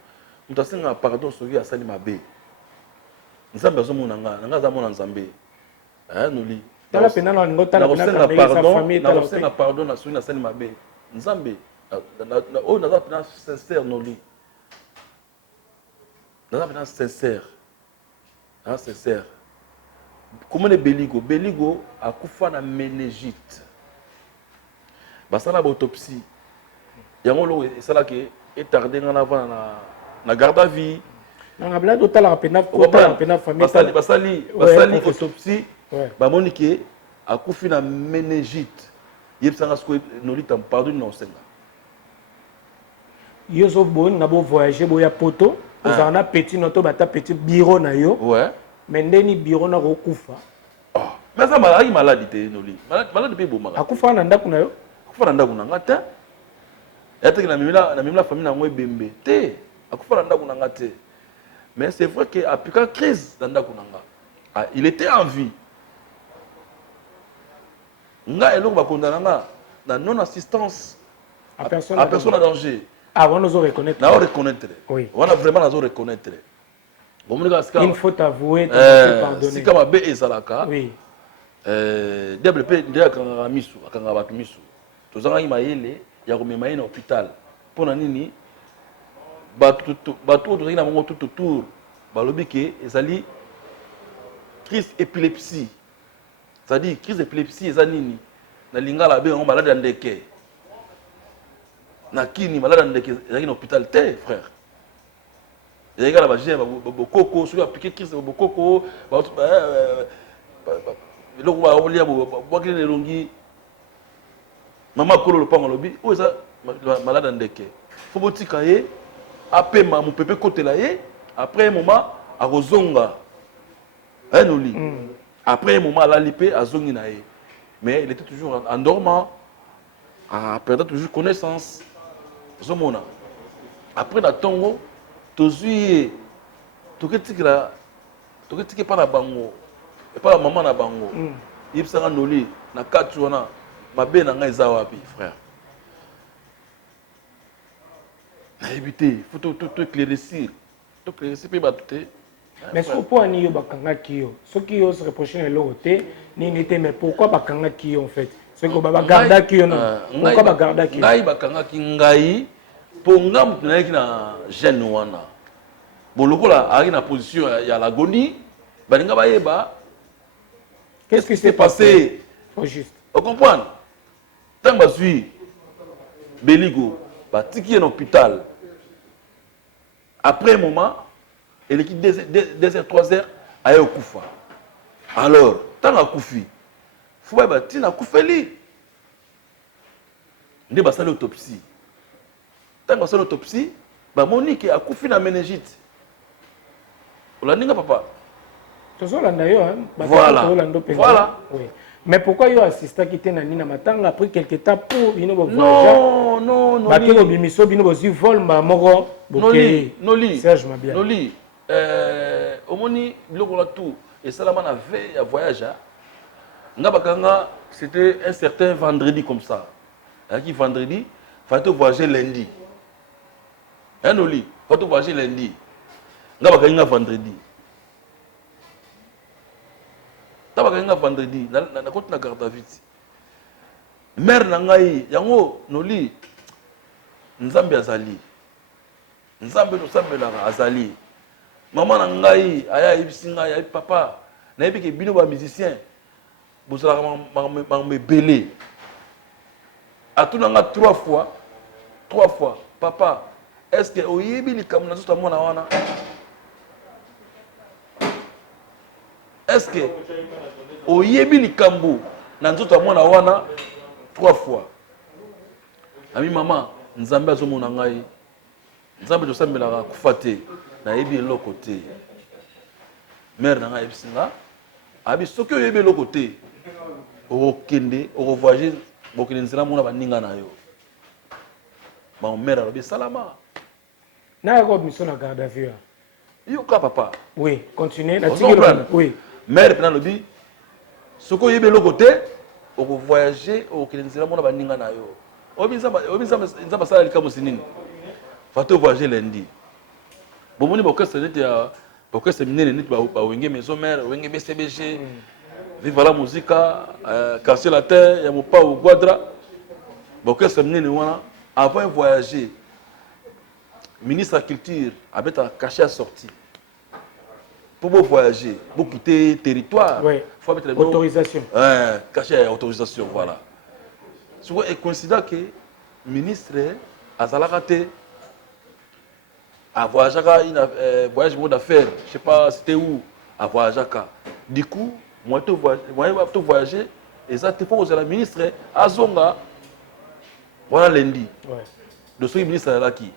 mutasenga pardon soki asali mabe nzambe azomona nga za mona nzambe noli tala pena na ngota na famille na senga pardon na soki asali mabe nzambe o naza pena sincère noli naza pena sincère sincère comment est Beligo akufa na méningite basala ba autopsie yango lo esala ke etardé ngana avant na garde à vie na bla totala pena famille basali autopsie ba monike akufi na méningite yebsanga sko nolita pardon non senga yo zo bon na bo voyager boya poto ozana petit noto bata petit bureau na yo ouais mais ndeni bureau na kokufa mais ça maladi maladie te noli maladi pe bomaka akufa na ndako na yo akufa na ndako na ngata yataki na mimila famille na ngwe bembe te akufa na ndako na nga te. Mais c'est vrai que apika crise na ndako na nga. Ah, il était en vie. Nga eloko bakondana nga na non assistance à personne à danger. Ah, on nous reconnaître. Na reconnaître. Oui. On a vraiment nous reconnaître. Il faut avouer, pardonner. Si comme be ezalaka. Oui. Diable pe ndia kanga misu, akanga batu misu. Tozanga imayele ya komema na hôpital. Pona nini? Batu tozanga na mongo tout autour. Balobi ke ezali crise épilepsie. C'est-à-dire crise d'épilepsie eza nini? Na lingala be on malade ndeke. Na kini malade ndeke ezali na hôpital te, frère. Il y a des gens qui ont piqué crise de Bokoko, maman kolo le pango lobi, où est ça malade ndeke. Faut boti kaye, après mon pépé côté là yé, après un moment à Rozonga. Hein Noli. Après un moment à la lipé à Zongi naé. Mais il était toujours en dormant, à perdre toujours connaissance. Zomona. Après la tongo tozui toketiki pa na bango et pas la maman na bango yebisanga noli na kati wana mabe na ngai eza wapi frère na éviter faut tout éclaircir pe bato te. Mais pourquoi ni yo bakangaki yo soki yo se reprocher na eloko te nini te mais pourquoi bakangaki yo en fait c'est que bagardaki yo non pourquoi bagardaki ngai bakangaki ngai pour nga mutu na yaki na jeune wana bolokola ari na position ya l'agonie balinga bayeba qu'est-ce qui s'est passé au juste on comprend tant bazui Beligo batiki en hôpital après un moment et l'équipe 2h 3h aye okufa alors tant akufi faut ba tina kufeli nde basali autopsie. Tant que c'est l'autopsie, Monique a couffé la méningite. Vous l'avez dit, papa? Voilà. Voilà. Oui. Mais pourquoi il y a un assistant qui était dans Nina Matanga après quelques temps pour venir voir? Non, non, non. Parce que le bimiso, il y a vol, Moro, Noli. Serge Mabia. Noli. Au moni, le tout. Et ça, là, on avait un voyage. C'était un certain vendredi comme ça. Qui vendredi, il fallait voyager lundi. Un oli, il faut voyager lundi. Nga bakalinga vendredi. Tabakalinga vendredi, na côté na garde à vue. Mère na ngai, yango noli Nzambe azali. Nzambe to sambela azali. Maman na ngai aya ibisinga ya papa, na yebike bino ba musicien. Bozala me belé. Atunanga 3 fois. Papa, est-ce que oyebi likambo na nzoto mwana wana? Est-ce que oyebi likambo na nzoto mwana wana 3 fois? Ami maman, Nzambe azomona ngai. Nzambe tosambelaka kufa te, nayebi eloko te. Mère na ngai ebisinga, abi soki oyebi eloko te, okende, voyager, bokende nzela mona baninga na yo. Ma mère a salama. Na ko mission na garde à vue. Yo ka papa. Oui, continuez la oui. Mère pena lobi. Soko yebe lo côté, on voyager au Kinzela mona baninga na yo. Nzamba sala likamu sinini. Fato voyager lundi. Bomoni bokese nete ya bokese minene nete ba wenge maison mère, wenge BCBG. Viva la musica, quartier latin, ya mopa au Guadra. Bokese minene wana. Avant de voyager, le ministre de la Culture avait caché à sortie. Pour voyager, pour quitter le territoire, il faut mettre autorisation. Caché autorisation, voilà. Souvent, il considère que le ministre a raté à voyager, un voyage d'affaires, je ne sais pas c'était où, à voyager. Du coup, moi, je voyager, et ça, il faut que le ministre à Zonga. Voilà lundi. De ce ministre là qui.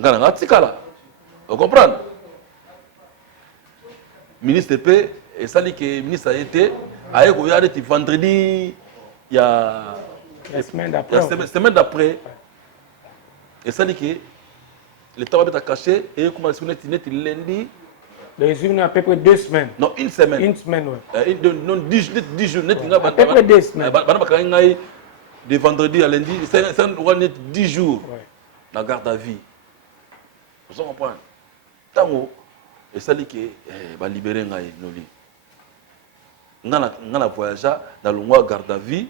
Ngana tikala. Vous comprenez? Ministre P et ça dit que le ministre a été à vendredi il y a la semaine d'après. La semaine d'après. Et ça dit que le temps va être caché et comment est-ce qu'on est lundi. Les unes à peu près 2 semaines. Non, une semaine. Une semaine, ouais. Non, 10 jours. À peu près 2 semaines. De vendredi à lundi, c'est 10 jours. La garde à vie. Vous comprenez? Tango, et ça dit que va libérer Noli. On a voyagé dans le mois garde à vie,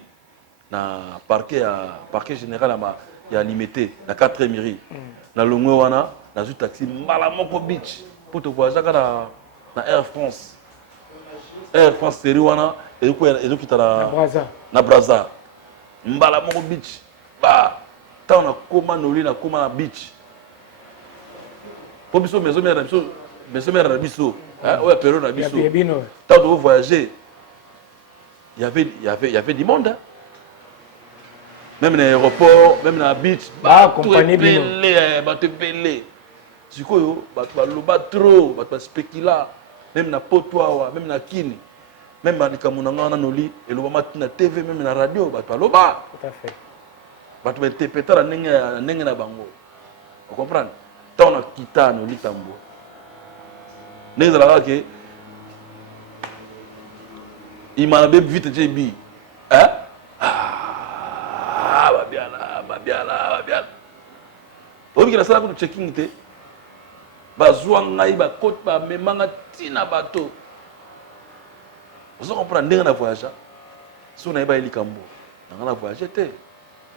dans le parquet général à limité, dans 4e mairie. Dans le mois, on a un taxi Malamoko Beach pour te voyager dans Air France. Air France, c'est Rwanda, et nous qui na Brazza. Malamoko Beach. Bah, tant on a comment Noli, on a comment la beach. Pour biso maison mère na biso ouais période na biso tant de voyager il y avait du monde hein? Même dans l'aéroport même dans la beach compagnie te belé sikoyo ba loba trop ba spécula même na potoa même na kini même na likamuna na noli et loba na TV même na radio ba loba tout à fait ba to interpréter na ndenge na bango vous comprenez. Tant on a quitté nos litambo. Nous allons que il m'a bien vite dit hein va bien là. Au milieu de ça, le checking était bazouanga iba côte ba memanga tina bateau. Vous comprenez dans voyage. Si on a iba likambo, dans voyage té.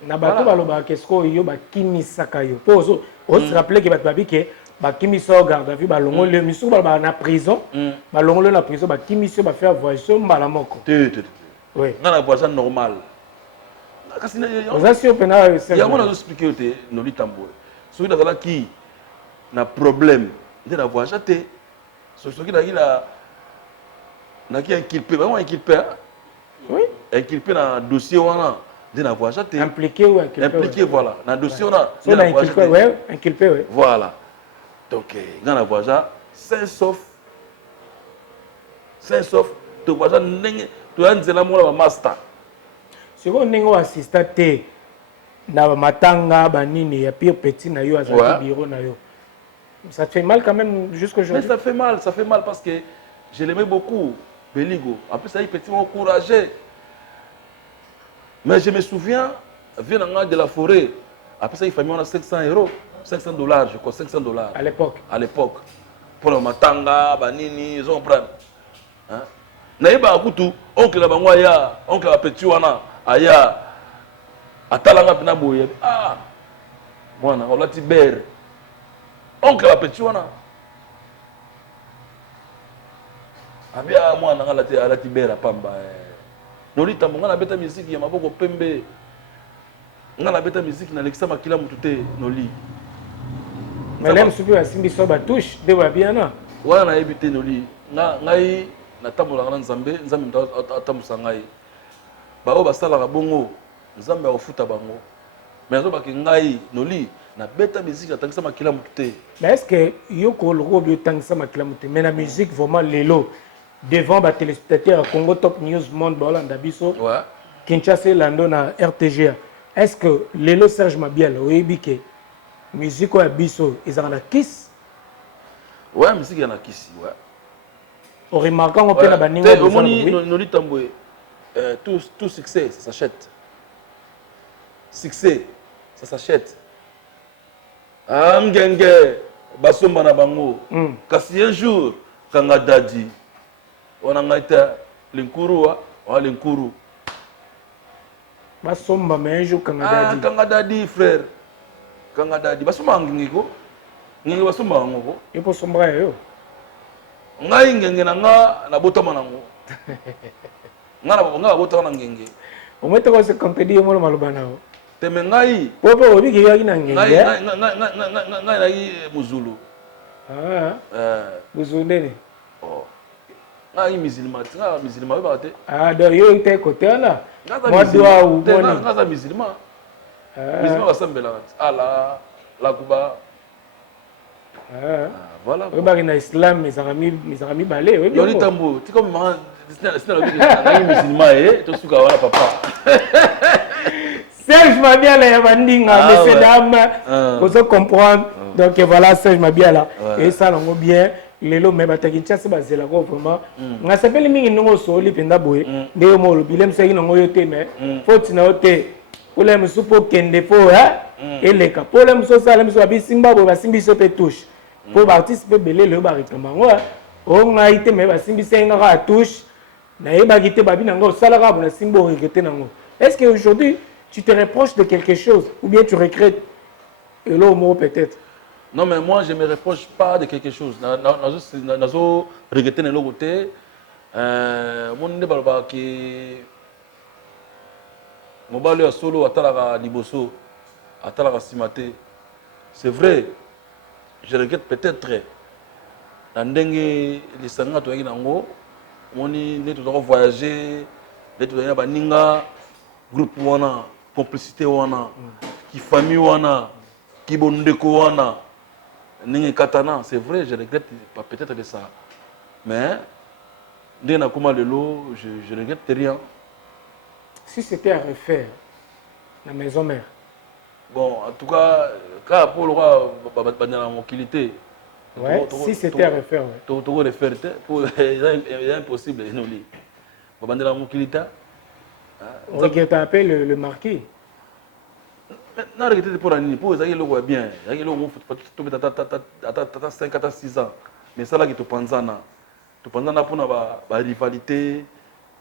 Na bateau baloba qu'est-ce que yo ba kimisaka yo. Pozo on se rappelle que bato que ba kimiso garde à vue ba longo le misu ba na prison ba longo le na prison ba kimiso ba faire voyage mbala moko. Oui. Na voyage normal. Kasi on a sur pena il y a on a expliqué te no litambo. Celui là qui na problème de la voyage te celui qui na qui inculpé ba inculpé. Oui. Inculpé dans dossier wana de la voyage te impliqué ou impliqué voilà dans dossier wana so na inculpé ouais inculpé ouais voilà donc dans la voyage sain sauf to voyage ndenge to anzela mo la master siko ndenge o assistant te na matanga banini ya pire petit na yo azaki bureau na yo ça te fait mal quand même jusqu'aujourd'hui. Mais ça fait mal parce que je l'aimais beaucoup Beligo en plus ça il petit m'encourager. Mais je me souviens, venant de la forêt, après ça, il fallait on a 500 €, $500, je crois, $500. À l'époque. À l'époque. Pour le matanga, banini, ils ont pris. Hein? Naïba Akutu, oncle Bangoya, oncle Petuana, Aya, Atalanga Pinaboye. Ah, moi, on a Tiber. Oncle Petuana. Abia, moi, on a Tiber à Pamba. Noli tambonga na beta musique ya maboko pembe nga na beta musique na Alexa Makila mutute noli mais même subi ya simbi so ba touche de ba bien na wana na ebité noli ngai na tambola na nzambe atamusa ngai ba o basala bongo nzambe afuta bango mais zo ba ke ngai noli na beta musique atangisa Makila mutute. Mais est-ce que yo ko lo bi tangisa Makila mutute mais la musique vraiment lelo devant les téléspectateurs à Congo Top News Monde Bolanda Biso, Kinshasa Lando na RTGA. Est-ce que Lelo Serge Mabiel, Oebike, musique ou Biso, ils ont la kiss? Ouais, musique en a kiss, ouais. En remarquant qu'on peut la bannir. Tout succès, ça s'achète. Succès, ça s'achète. Angenge, Basomba na bango. Kasi un jour, Kanga Dadi. On a été l'Inkuru, l'Inkuru. Basomba, mais un jour, Kangadadi. Kangadadi, frère. Kangadadi. Basomba, Ngiko. Ngiko, Basomba, Ngoko. Il faut sombrer, yo. Ngai ngenge na nga na botama nango. Nga botama na ngenge. Au moins, tu vas se contredire, moi, le malobana. Teme ngai. Popo, obi, qui y a une ngenge. Ngai na Muzulu. Muzulu. Oh. Ngai musulman, musulman ba te. Ah, donc yo était côté là. Moi dois ou bon. Ngai musulman. Musulman ba sambela. Ala la kuba. Voilà. Oui, bah, islam, mes amis balé. Oui, Yoli Tambo, tu comme c'est le musulman, tout ce qu'on a papa. Serge Mabiala ya bandinga, messieurs dames, vous comprendre. Donc voilà, Serge Mabiala. Et ça, on bien. Lelo me bataki tchasa bazela ko vraiment. Nga sapeli mingi nongo soli penda boye. Ndeyo mo lobilem seki nongo yote me. Foti na yote. Ole musupo kende fo eleka. Pole muso sala muso abi simba bo basimbi so pe touche. Pour participer belé le baritoma. O nga ite me basimbi senga ka touche. Na yeba kite babi nango sala ka bona simbo regretter nango. Est-ce que aujourd'hui tu te reproches de quelque chose ou bien tu regrettes le mot peut-être? Non, mais moi, je ne me reproche pas de quelque chose. Je regrette de l'autre côté. Mon débat qui mon balai solo à Talara Liboso, à Talara Simate. C'est vrai, je regrette peut-être. Nandengue les sangs to yango, moni ne to voyager, ne to yaba ninga, groupe wana, complicité wana, qui famille wana, qui bondeko wana. Katana, c'est vrai, je regrette peut-être de ça. Mais, dès que je ne regrette rien. Si c'était à refaire, la maison mère. Bon, en tout cas, quand pour le roi, il y a mon qualité. Ouais, si c'était à refaire, ouais. Tu refaire, c'est impossible. Il y a mon qualité. On qui appelle le marquis. Non, regretter pour l'année, pour les gens bien. Les gens ont 5 à 6 ans. Mais ça là qui te pense na. Tu penses na pour la rivalité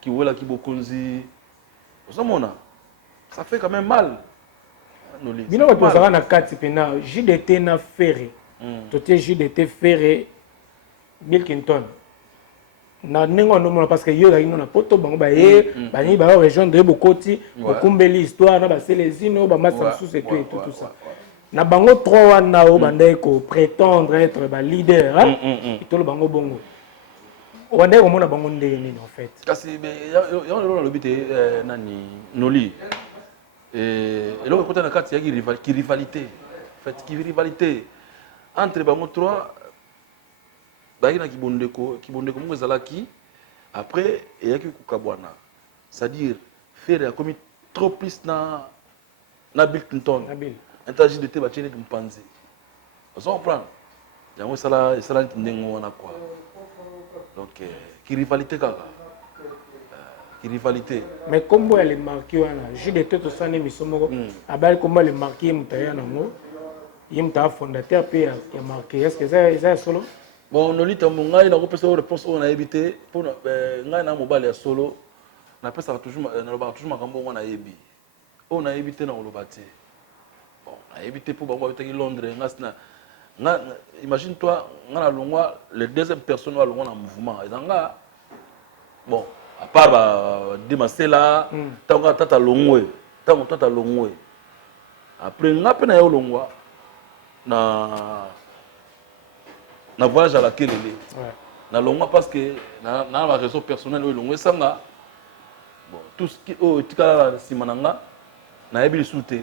qui est là qui bokonzi. Ça fait quand même mal. Bino ba posaka na kati pena JDT na ferré. Toté JDT ferré Bill Clinton. Na ningo no parce que yo la ino na poto bango ba bani ba rejoindre bokoti okumbeli histoire na ba selezino ba massa sous et tout ça. Na bango 3 wana o bandai ko prétendre être ba leader hein to le bango bongo. Wanda ko mona bango ndeni en fait. Kasi yo lo lobité nani Noli et lo ko tana kati ya qui rivalité. En fait qui rivalité entre bango 3 Bagina kibondeko mungu ezalaki après eyaki kukabwana, c'est-à-dire faire a commis trop plus na Bill Clinton interagir de te bachene mpanzi on comprend yango sala ndengo wana quoi donc qui rivalité kaka qui rivalité mais comme elle est marquée wana JDT to sané misomoko abali comme elle est marquée mutaya nango yimta fondateur pe ya marqué est-ce que ça solo. Bon, nous avons une réponse on a évité pour nous mobile solo. On a toujours on a évité. On a évité dans le bâti. Bon, on a évité pour Londres. Imagine-toi, on a le deuxième personne dans le mouvement. Bon, à part Dimasela, Tata Longwe, Tata Longwe. Après, on a peine à Longwe. Na voyage à laquelle il est. Na longa parce que na la raison personnelle où longa sanga. Bon, tout ce qui au tika simananga na ebi souté.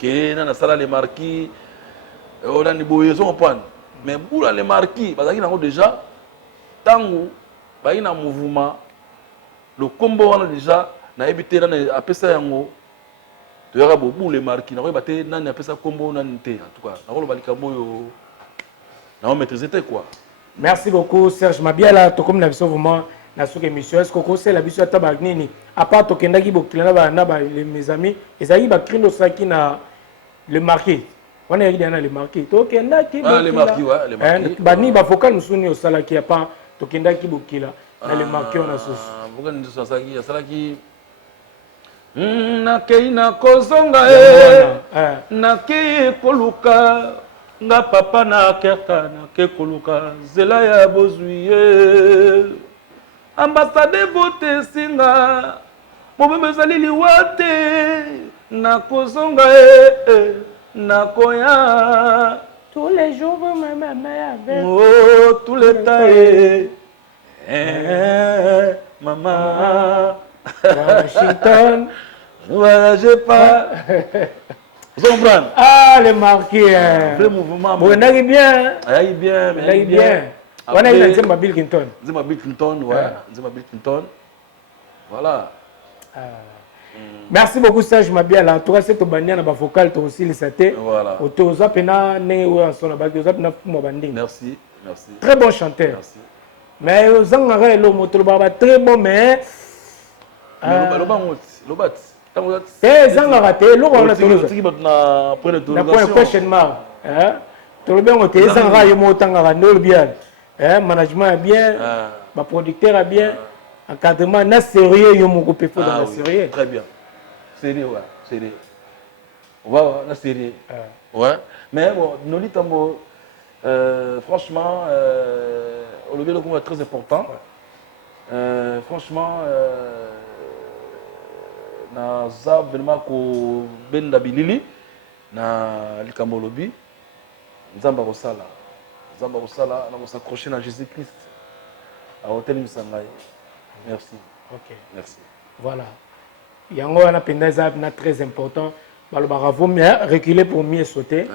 Que na sala les marquis on a ni boye son point. Mais pour les marquis parce qu'il y a déjà tangu ba ina mouvement le combo on a déjà na ebité na apesa yango. Tu verras beaucoup les marquis na ba te na apesa combo na nté en tout cas. Na ko balika moyo. Non, maîtriser quoi. Merci beaucoup, Serge Mabiala. Tu comme la vision vraiment dans cette émission. Est-ce que c'est la vision de Tabagnini? À part Tokenda qui mes amis, et ça y va créer le sac qui n'a le marqué. On est dans le marqué. Tokenda qui le marqué, ouais, le marqué. Bani ba focal nous souvenir au sala qui a pas Tokenda qui bokila. Dans le marqué on a sauce. Pourquoi nous sommes ça qui a sala qui na keina kozonga na ke koluka. Nga papa na kerka na ke koluka zela ya bozuye ambassade vote singa mobembe zali liwate na kozonga na koya tous les jours ma mère avec oh tous les temps maman Washington voyagez pas. Vous comprenez? Ah, le marqué. Le mouvement. Bon, on a bien. On a bien. On a bien. On a eu Nzema Bill Clinton. Nzema Bill Clinton, ouais. Nzema Bill Clinton. Voilà. Merci beaucoup Serge Mabiala. En tout cas, c'est au bandia na ba vocal to aussi les saté. Voilà. Autoza pena ne ou en son ba autoza pena mo banding. Merci, merci. Très bon chanteur. Merci. Mais zangara lo moto ba très bon mais Lobat. Zangara te lo on a toloza. Na point de Na point questionnement. Hein? Tolo bien ote zangara yo mo tangara ndol bien. Hein, management bien, ma producteur a bien, encadrement na sérieux yo mo ko faut dans sérieux. Très bien. Sérieux, ouais, sérieux. Ouais, là, sérieux. Ouais. Mais bon, Noli Tambo, franchement, le vélo est très important. Franchement, na za vraiment ko benda bilili na likambo lobi nzamba ko sala. Nzamba ko sala na ko s'accrocher na Jésus-Christ. À hôtel Musangai. Merci. OK. Merci. Voilà. Yango wana pendeza na très important. Balobara vaut mieux reculer pour mieux sauter.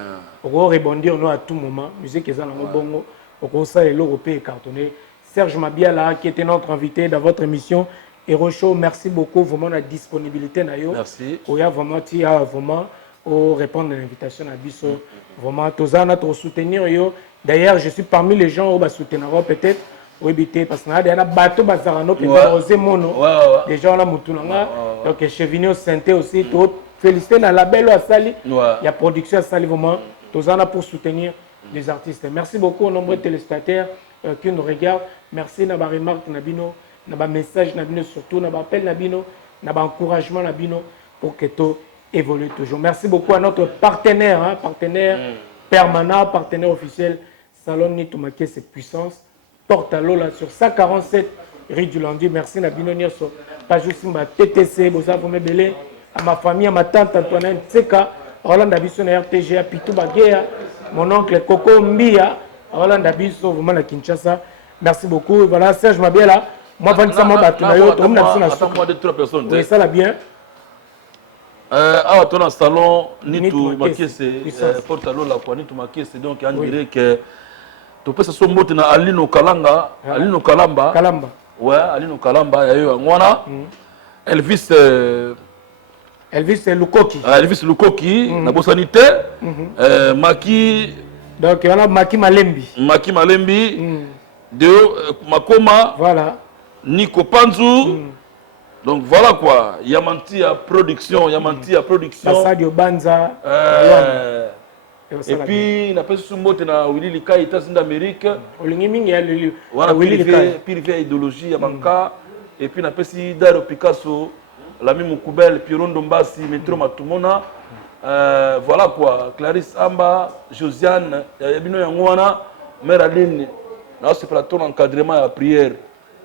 On va rebondir nous à tout moment. Musique est dans le bongo. Au conseil l'Européen cartonné. Serge Mabiala qui était notre invité dans votre émission Hero Show. Merci beaucoup vraiment la disponibilité na yo. Merci. Oya vraiment tu as vraiment au répondre à l'invitation à Bisso. Vraiment tozana to soutenir yo. D'ailleurs, je suis parmi les gens où va soutenir peut-être oui, parce que y a un bateau bazarano peut-être osé mono. Des gens là moutounanga. Donc chez Vigno Santé aussi tout féliciter dans la belle à Sali. Il y a production à Sali vraiment. Tozana pour soutenir les artistes. Merci beaucoup aux nombreux téléspectateurs qui nous regardent. Merci na ba remarque nabino, na ba message nabino surtout na ba appel nabino, na ba encouragement nabino pour que tout évolue toujours. Merci beaucoup à notre partenaire, hein, partenaire permanent, partenaire officiel Salon Nitumake c'est puissance. Porte à l'eau là sur 147 rue du Lundi. Merci Nabino Nyoso. Pas juste ma TTC, Bosa Belé, à ma famille, à ma tante Antoinette Tseka, Roland Dabiso na RTG, à Pitou Bagea, mon oncle Coco Mbia, Roland Dabiso, vraiment la Kinshasa. Merci beaucoup. Et voilà, Serge Mabiala. Moi, Vanessa Mabatunayo, tout le monde a attends, moi de trois personnes. Oui, ça l'a bien. Ah, ton salon, Nitu Makese, porte à l'eau là, quoi, Nitu Makese, donc on dirait que. Tu peux se sommer na Alino Kalanga, Alino Kalamba. Kalamba. Ouais, Alino Kalamba, il y a eu un Wana. Elvis. Elvis Lukoki. Elvis Lukoki, na Bosanité. Maki. Donc il y a Maki Malembi. Maki Malembi. De Makoma. Voilà. Nico Panzu. Donc voilà quoi. Yamanti à production, Yamanti à production. Passadio Banza. Et puis, il a pas sous mot na Willy Lika, États-Unis d'Amérique. Voilà, Willy Lika, idéologie, Yamanka. Et puis, il a pas si Dario Picasso, l'ami Moukoubel, Piron Dombasi, Metro Matumona. Voilà quoi. Clarisse Amba, Josiane, Yabino Yangwana, Mère Aline. Là, c'est pour ton encadrement à la prière.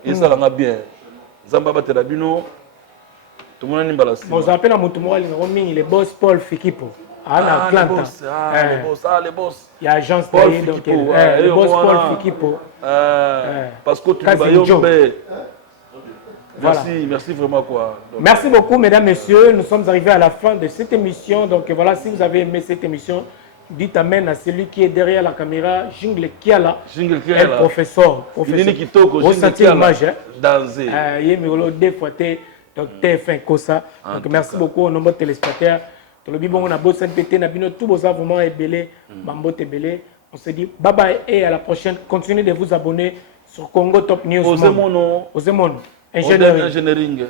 Et ça, l'a bien. Zamba Baterabino. Tout le monde est balassi. Bon, ça appelle à Moutoumouali, le boss Paul Fikipo. Les boss. Les boss. Il y a agence Paul donc Fikipo. le boss Paul Fikipo. Parce que tu vas merci, merci vraiment quoi. Donc, merci beaucoup mesdames, messieurs. Nous sommes arrivés à la fin de cette émission. Donc voilà, si vous avez aimé cette émission, dites amen à celui qui est derrière la caméra, Jingle Kiala. Jingle Kiala. Professeur. Jingle Kitoko, Jingle Kiala. Danser. Deux fois donc TF1 Kosa. Donc merci beaucoup aux nombreux téléspectateurs. Tout le bibon on a beau s'inpéter, n'a bien tout beau vraiment ébélé, bambo ébélé. On se dit bye bye et à la prochaine. Continuez de vous abonner sur Congo Top News. Ozemono. Engineering.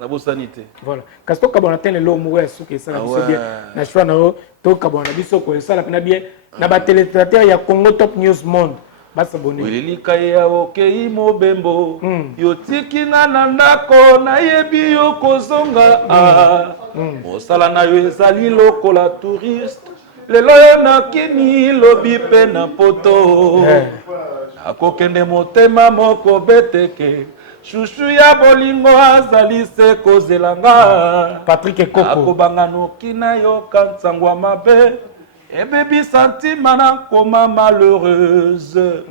La beau sanité. Voilà. Kasto kabona tene lo moué souke ça c'est bien. Na choix na to kabona biso ko ça la pena bien. Na ba téléspectateur ya Congo Top News Monde. Basabone. Wilili kaya okei mobembo. Yotiki na ndako na yebi yo kozonga. Osala na yo ezali lokola touriste. Lelo yo nakini lobi pe na poto. Akokende motema moko beteke. Chouchou ya bolingo azali se kozelanga. Patrick Koko. Akobanga noki na yo kansangwa mabe. Et baby sentiment na koma malheureuse.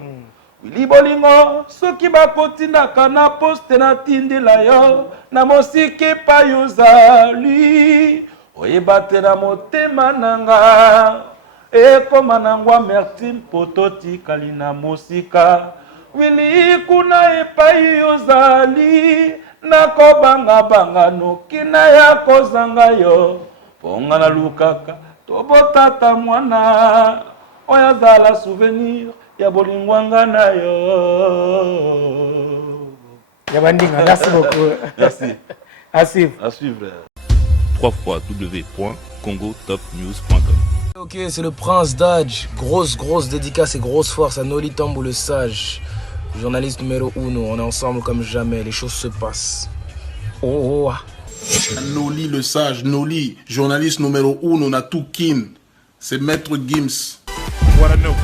Wili bolingo soki bakotindaka na poste na tindila yo na mosiki pa yozali oyeba te na motema nanga ekoma nangwa amertime po totikali na mosika Wili kuna epai yozali nakobanga noki na ya kozanga yo mponga na lukaka tobotata mwana oyo azala souvenir ya bolingwanga na yo. Yabandinga, merci beaucoup. Merci. À suivre. À suivre. www.congotopnews.com. Ok, c'est le Prince Dodge. Grosse dédicace et grosse force à Noli Tambou le Sage. Journaliste numéro 1, on est ensemble comme jamais, les choses se passent. Oh. Noli le Sage, Noli, journaliste numéro 1, on a tout kin. C'est Maître Gims.